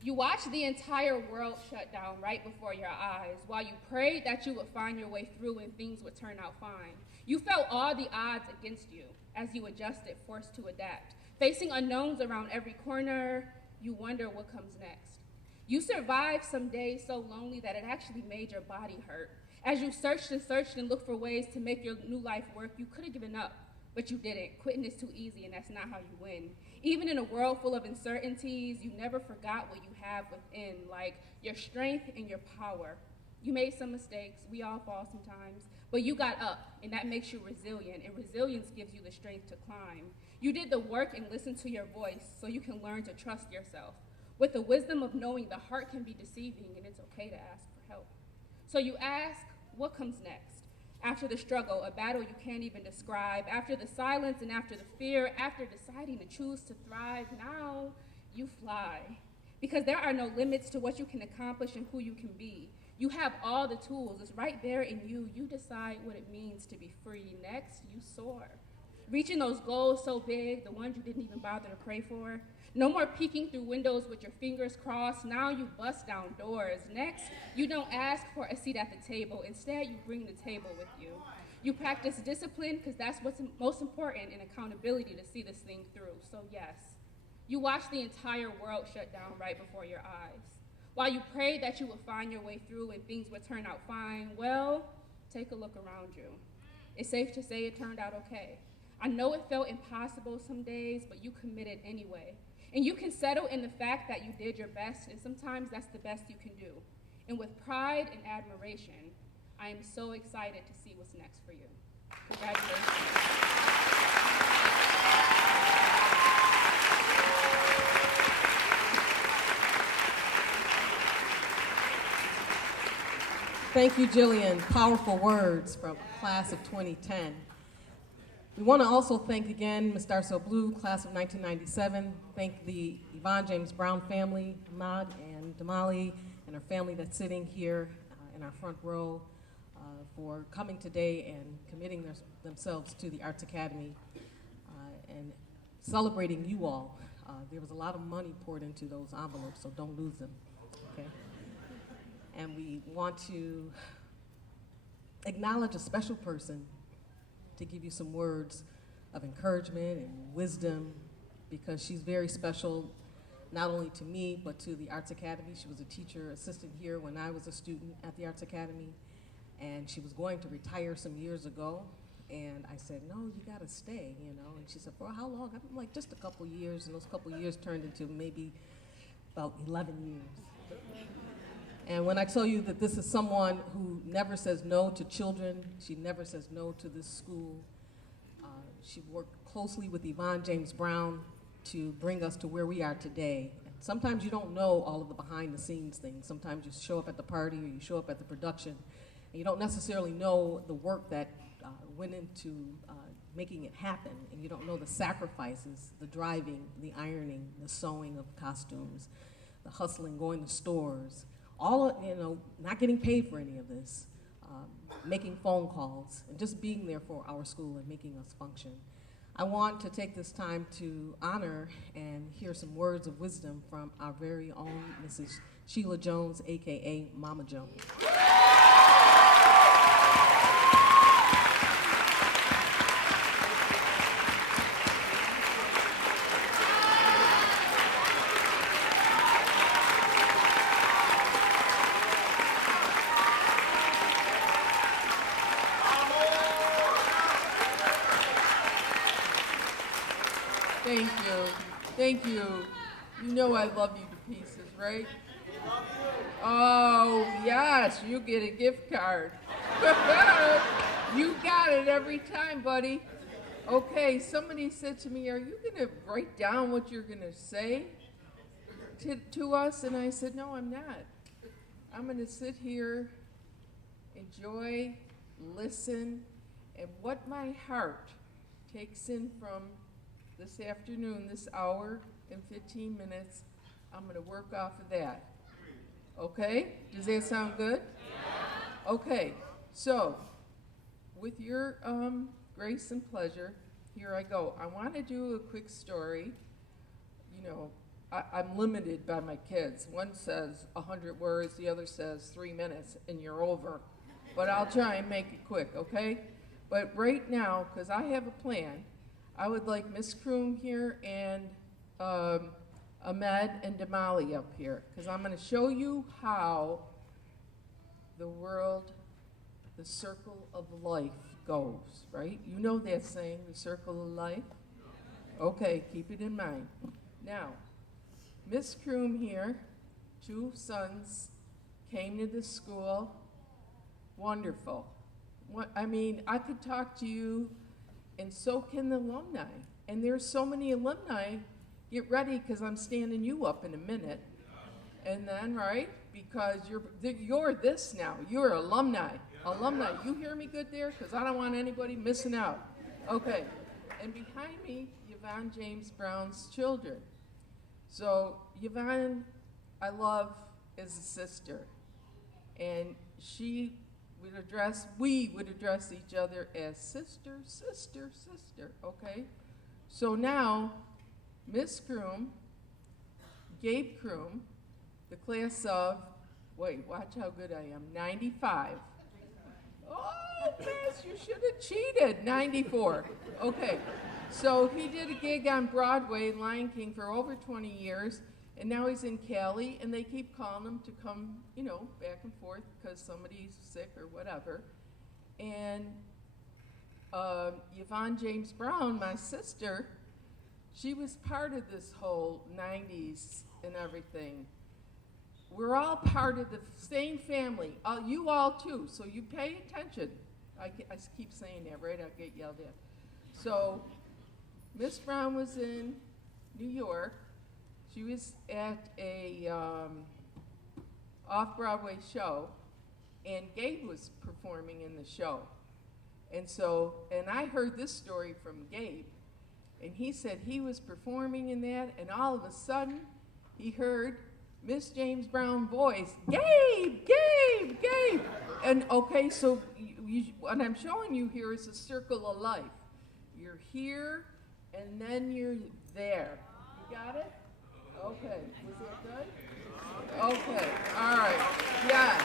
You watched the entire world shut down right before your eyes while you prayed that you would find your way through and things would turn out fine. You felt all the odds against you as you adjusted, forced to adapt. Facing unknowns around every corner, you wonder what comes next. You survived some days so lonely that it actually made your body hurt. As you searched and looked for ways to make your new life work, you could have given up, but you didn't. Quitting is too easy, and that's not how you win. Even in a world full of uncertainties, you never forgot what you have within, like your strength and your power. You made some mistakes. We all fall sometimes. But you got up, and that makes you resilient, and resilience gives you the strength to climb. You did the work and listened to your voice so you can learn to trust yourself. With the wisdom of knowing the heart can be deceiving, and it's okay to ask for help. So you ask, what comes next? After the struggle, a battle you can't even describe, after the silence and after the fear, after deciding to choose to thrive, now you fly. Because there are no limits to what you can accomplish and who you can be. You have all the tools, it's right there in you. You decide what it means to be free. Next, you soar. Reaching those goals so big, the ones you didn't even bother to pray for. No more peeking through windows with your fingers crossed. Now you bust down doors. Next, you don't ask for a seat at the table. Instead, you bring the table with you. You practice discipline because that's what's most important, and accountability to see this thing through. So yes, you watch the entire world shut down right before your eyes. While you prayed that you would find your way through and things would turn out fine, well, take a look around you. It's safe to say it turned out okay. I know it felt impossible some days, but you committed anyway. And you can settle in the fact that you did your best, and sometimes that's the best you can do. And with pride and admiration, I am so excited to see what's next for you. Congratulations. Thank you, Jillian. Powerful words from class of 2010. We want to also thank again Ms. Darcel Blue, class of 1997. Thank the Yvonne James Brown family, Ahmad and Damali, and her family that's sitting here in our front row for coming today and committing themselves to the Arts Academy and celebrating you all. There was a lot of money poured into those envelopes, so don't lose them, okay? And we want to acknowledge a special person to give you some words of encouragement and wisdom, because she's very special, not only to me, but to the Arts Academy. She was a teacher assistant here when I was a student at the Arts Academy, and she was going to retire some years ago, and I said, no, you gotta stay, you know, and she said, for how long? I'm like, just a couple years, and those couple years turned into maybe about 11 years. And when I tell you that this is someone who never says no to children, she never says no to this school. She worked closely with Yvonne James Brown to bring us to where we are today. And sometimes you don't know all of the behind the scenes things. Sometimes you show up at the party or you show up at the production, and you don't necessarily know the work that went into making it happen. And you don't know the sacrifices, the driving, the ironing, the sewing of costumes, the hustling, going to stores, all of, you know, not getting paid for any of this. making phone calls and just being there for our school and making us function. I want to take this time to honor and hear some words of wisdom from our very own Mrs. Sheila Jones, AKA Mama Jones. Thank you. Thank you. You know I love you to pieces, right? Oh, yes, you get a gift card. You got it every time, buddy. Okay, somebody said to me, are you going to write down what you're going to say to us? And I said, no, I'm not. I'm going to sit here, enjoy, listen, and what my heart takes in from this afternoon, this hour and 15 minutes, I'm going to work off of that. Okay? Does that sound good? Yeah. Okay. So, with your grace and pleasure, here I go. I want to do a quick story. You know, I'm limited by my kids. One says 100 words, the other says 3 minutes, and you're over. But I'll try and make it quick, okay? But right now, because I have a plan, I would like Miss Kroom here and Ahmed and Damali up here, because I'm going to show you how the world, the circle of life goes, right? You know that saying, the circle of life? Okay, keep it in mind. Now, Miss Kroom here, 2 sons, came to the school. Wonderful. I mean, I could talk to you, and so can the alumni. And there's so many alumni. Get ready, because I'm standing you up in a minute. And then, right, because you're this now. You're alumni. Alumni, you hear me good there? Because I don't want anybody missing out. Okay. And behind me, Yvonne James Brown's children. So Yvonne, I love as a sister. And we would address each other as sister, sister, sister, okay? So now, Miss Kroom, Gabe Kroom, the class of, wait, watch how good I am, 95. Oh, miss, you should have cheated, 94. Okay, so he did a gig on Broadway, Lion King, for over 20 years, and now he's in Cali, and they keep calling him to come, you know, back and forth because somebody's sick or whatever. And Yvonne James Brown, my sister, she was part of this whole 90s and everything. We're all part of the same family. You all too, so you pay attention. I keep saying that, right? I'll get yelled at. So Miss Brown was in New York. She was at a off-Broadway show, and Gabe was performing in the show. And I heard this story from Gabe, and he said he was performing in that, and all of a sudden, he heard Miss James Brown's voice, Gabe, Gabe, Gabe. And okay, so what I'm showing you here is a circle of life. You're here, and then you're there. You got it? Okay, was that good? Okay, all right, yes,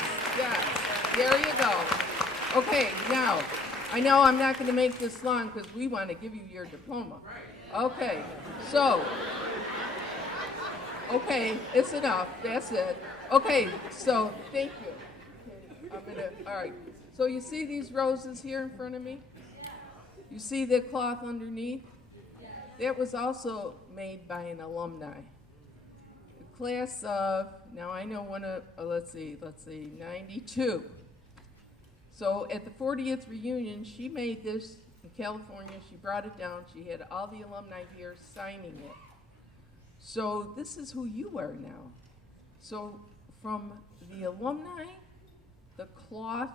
there you go. Okay, now, I know I'm not going to make this long because we want to give you your diploma. Okay, so, okay, it's enough, that's it. Okay, so, thank you. Okay, all right, so you see these roses here in front of me? You see the cloth underneath? That was also made by an alumni. Class of, now I know one of, let's see, 92. So at the 40th reunion, she made this in California. She brought it down. She had all the alumni here signing it. So this is who you are now. So from the alumni, the cloth,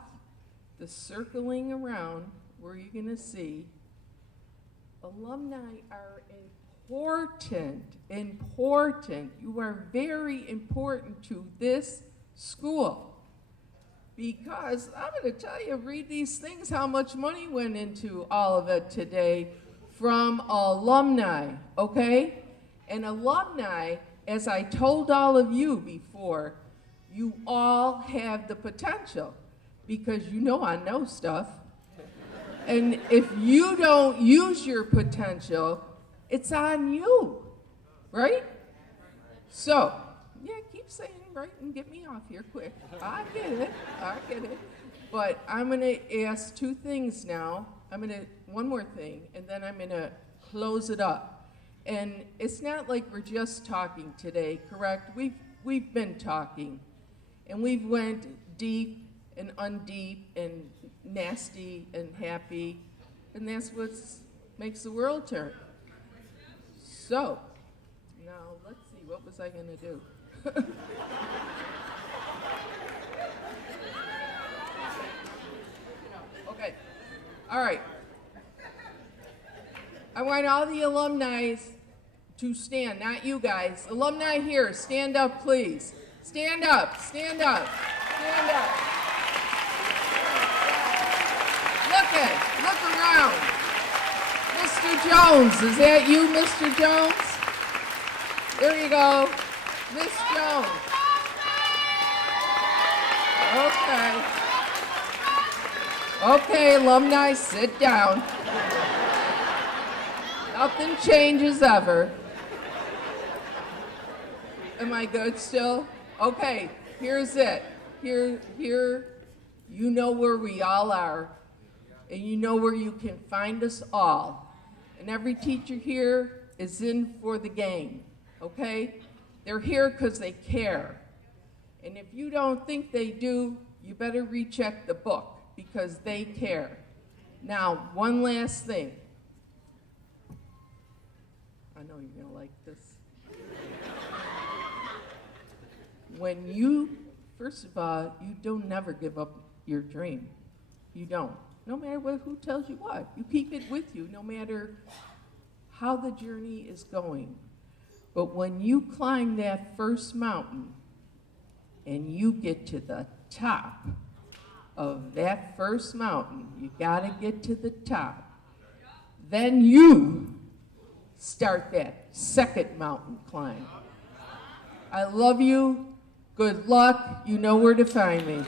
the circling around, where you're going to see, alumni are important. You are very important to this school because I'm going to tell you, read these things, how much money went into all of it today from alumni, okay? And alumni, as I told all of you before, you all have the potential because you know I know stuff. And if you don't use your potential, it's on you, right? So, yeah, keep saying right and get me off here quick. I get it. But I'm gonna ask two things now. One more thing, and then I'm gonna close it up. And it's not like we're just talking today, correct? We've been talking, and we've went deep and undeep and nasty and happy, and that's what makes the world turn. So, now let's see, what was I gonna do? Okay, all right. I want all the alumni to stand, not you guys. Alumni here, stand up, please. Stand up, stand up, stand up. Look around. Mr. Jones, is that you, Mr. Jones? There you go. Miss Jones. Okay, alumni, sit down. Nothing changes ever. Am I good still? Okay, here's it. Here, you know where we all are, and you know where you can find us all. And every teacher here is in for the game, okay? They're here because they care. And if you don't think they do, you better recheck the book because they care. Now, one last thing. I know you're gonna like this. First of all, you don't never give up your dream. You don't. No matter who tells you what. You keep it with you no matter how the journey is going. But when you climb that first mountain and you get to the top of that first mountain, you gotta get to the top. Then you start that second mountain climb. I love you. Good luck. You know where to find me.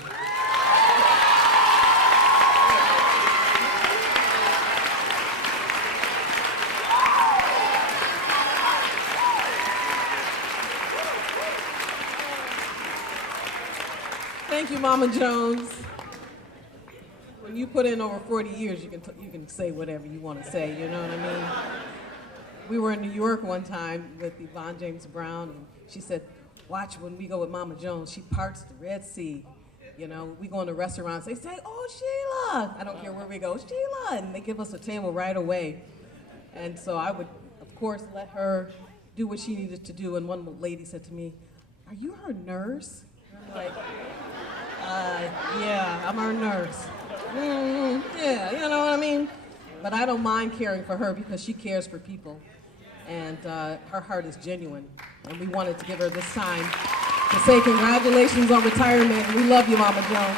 Thank you, Mama Jones. When you put in over 40 years, you can say whatever you want to say, you know what I mean? We were in New York one time with Yvonne James Brown, and she said, watch when we go with Mama Jones, she parts the Red Sea. You know, we go into restaurants, they say, oh, Sheila. I don't care where we go, Sheila. And they give us a table right away. And so I would, of course, let her do what she needed to do. And one lady said to me, are you her nurse? And I'm like, yeah, I'm her nurse. Yeah, you know what I mean? But I don't mind caring for her because she cares for people. And her heart is genuine. And we wanted to give her this time to say congratulations on retirement. We love you, Mama Jones.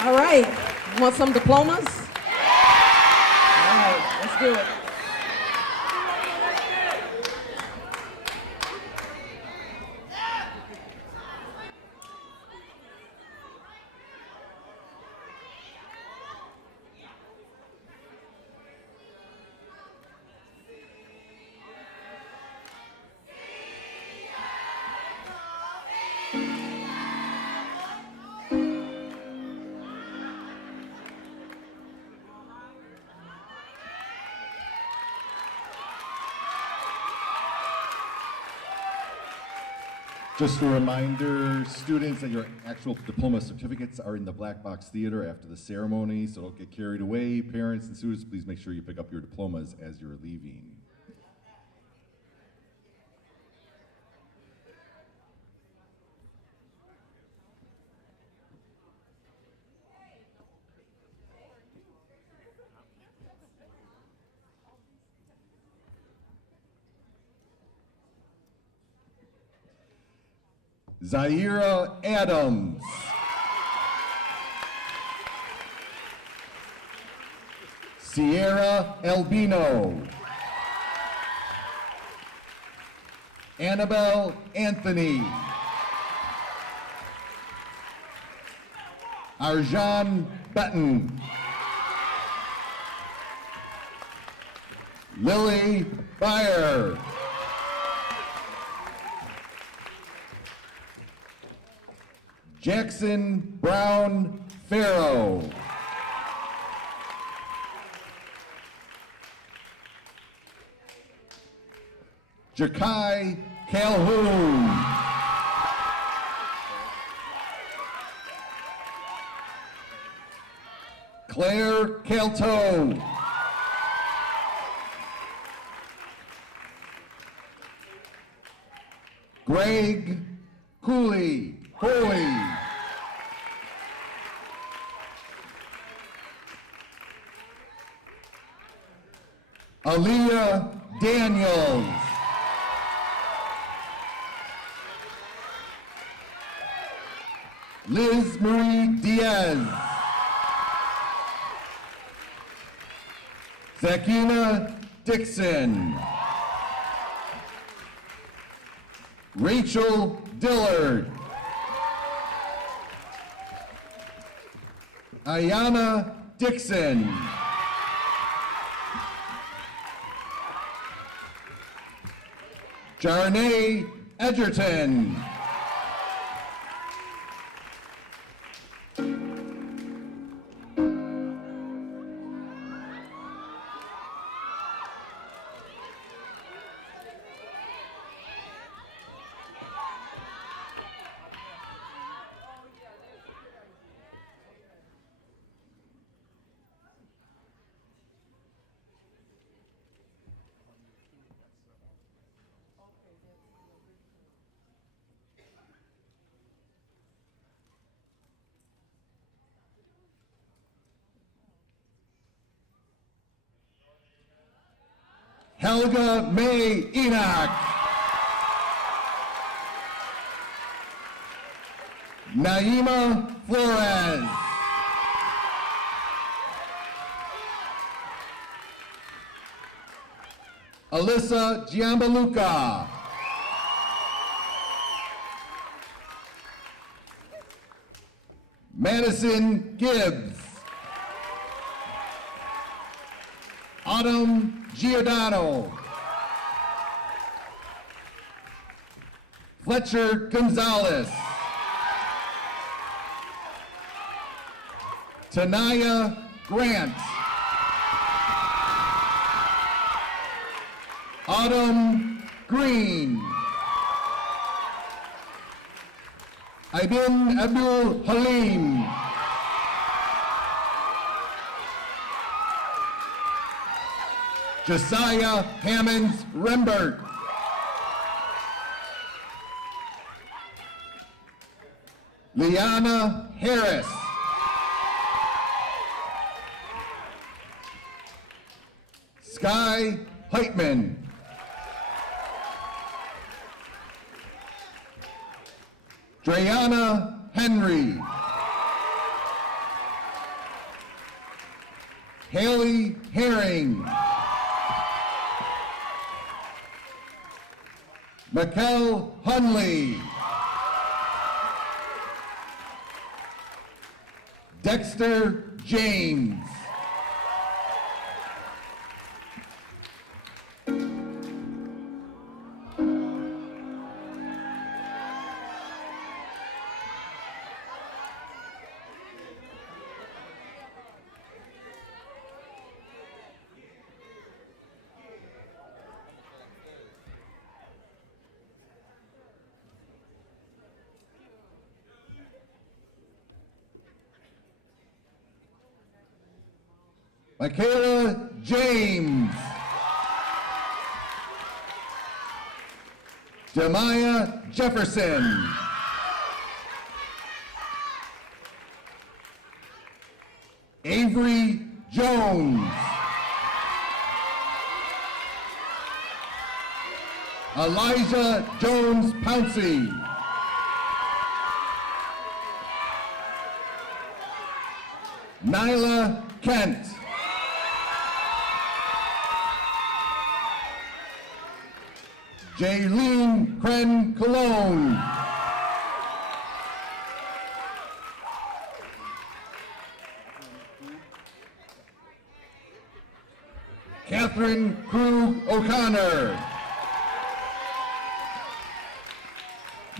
All right, you want some diplomas? All right, let's do it. Just a reminder, students, that your actual diploma certificates are in the Black Box Theater after the ceremony, so don't get carried away. Parents and students, please make sure you pick up your diplomas as you're leaving. Zaira Adams. Sierra Albino. Annabelle Anthony. Arjan Button. Lily Byer. Jackson Brown Farrow. Jakai Calhoun. Claire Calto. Greg Cooley. Aaliyah Daniels. Liz Marie Diaz. Zakina Dixon. Rachel Dillard. Ayana Dixon. Jarnay Edgerton. Helga May Enoch. Naima Flores. Alyssa Giambaluca. Madison Gibbs. Autumn Giordano. Fletcher Gonzalez. Tanaya Grant. Autumn Green. Ibn Abdul Halim. Josiah Hammonds Rembert. Liana Harris. Sky Heitman. Drayana Henry. Haley Herring. Mikkel Hunley. Dexter James. Michaela James. Demaya Jefferson. Avery Jones. Elijah Jones Pouncey. Nyla Kent. Jaylene Kren Cologne. Catherine Krug O'Connor.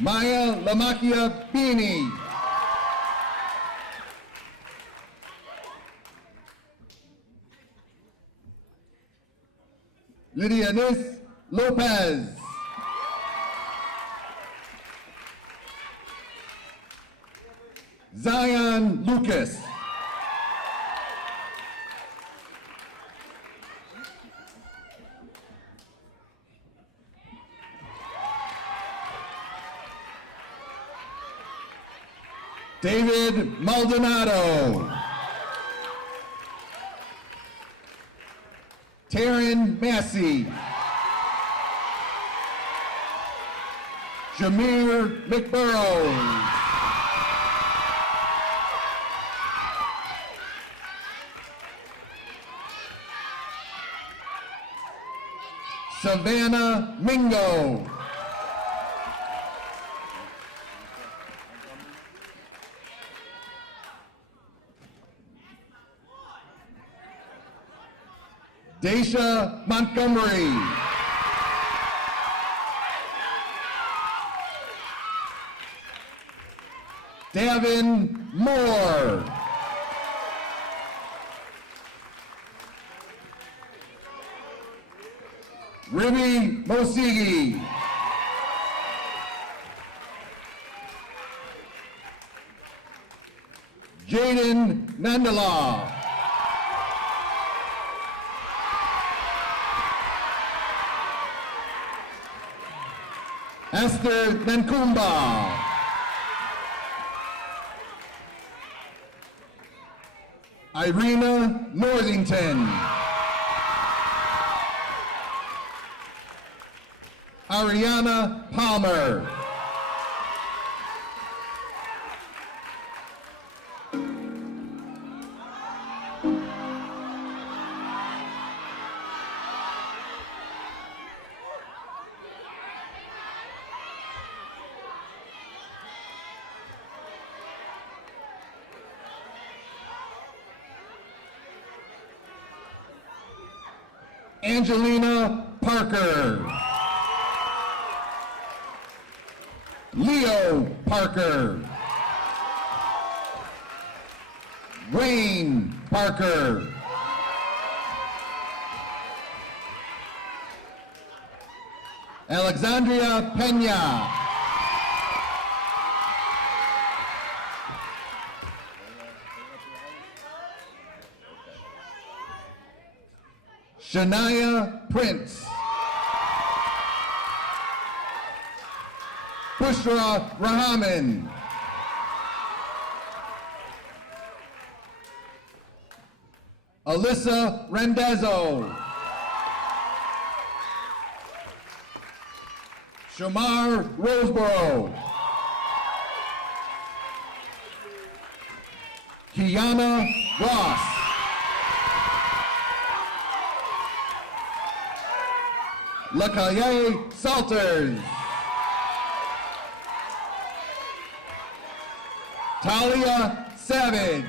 Maya Lamakia Beanie. Lydia Nis Lopez. Zion Lucas. David Maldonado. Taryn Massey. Jameer McBurrows. Savannah Mingo. Daisha Montgomery. Davin Moore. Remy Mosigi. Jaden Nandala. Esther Nankumba. Irina Northington. Ariana Palmer. Angelina Parker. Leo Parker. Wayne Parker. Alexandria Pena. Shania Prince. Bushra Rahman. Alyssa Rendezzo. Shamar Roseboro. Kiana Ross. Lakaye Salters. Talia Savage.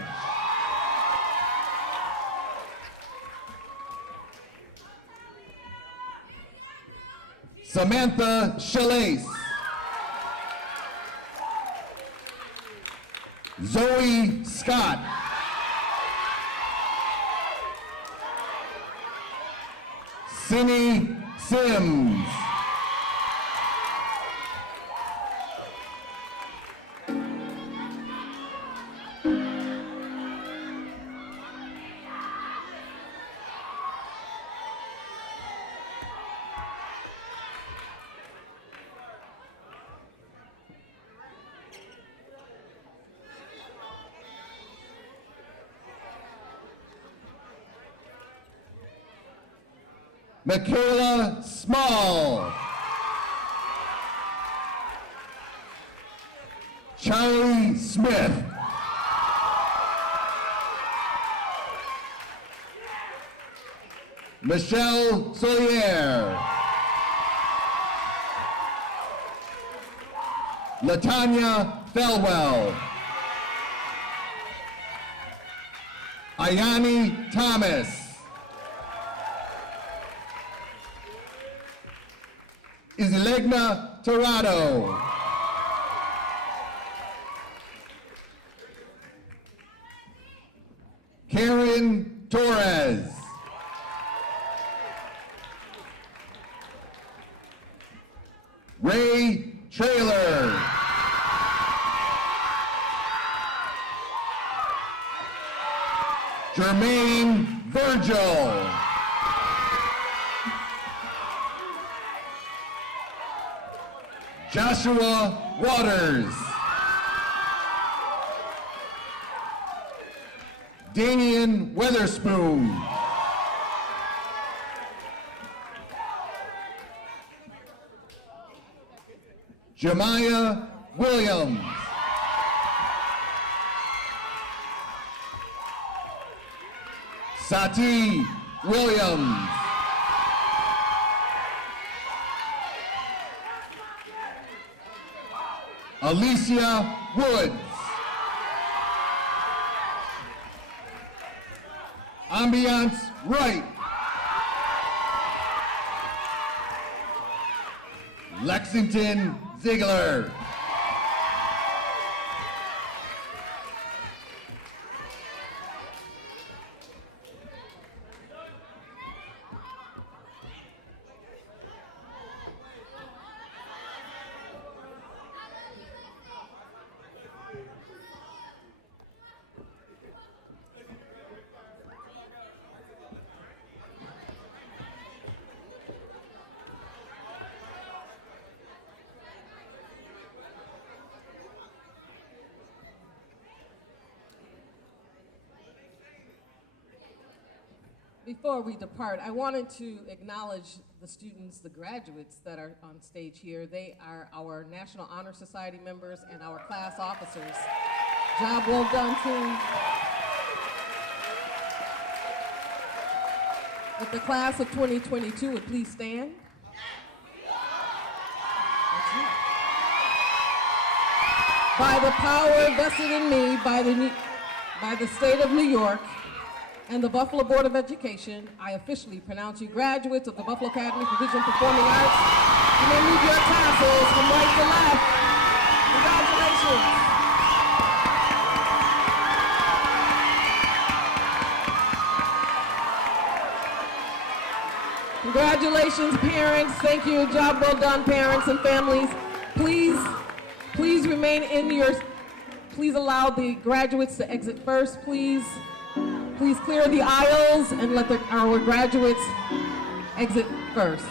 Samantha Shalace. Zoe Scott. Cindy Sims. Michaela Small. Charlie Smith. Michelle Solier. Latanya Felwell. Ayani Thomas. Islegna Torado. Karen Torres. Ray Trailer. Jermaine Virgil. Joshua Waters. Damian Weatherspoon. Jemiah Williams. Sati Williams. Alicia Woods. Ambiance Wright. Lexington Ziegler. Before we depart, I wanted to acknowledge the students, the graduates that are on stage here. They are our National Honor Society members and our class officers. Job well done, team. With the class of 2022, would please stand. By the power vested in me by the state of New York and the Buffalo Board of Education, I officially pronounce you graduates of the Buffalo Academy for Visual and Performing Arts. You may move your tassels from right to left. Congratulations. Congratulations, parents. Thank you. Job well done, parents and families. Please remain in your, please allow the graduates to exit first, please. Please clear the aisles and let our graduates exit first.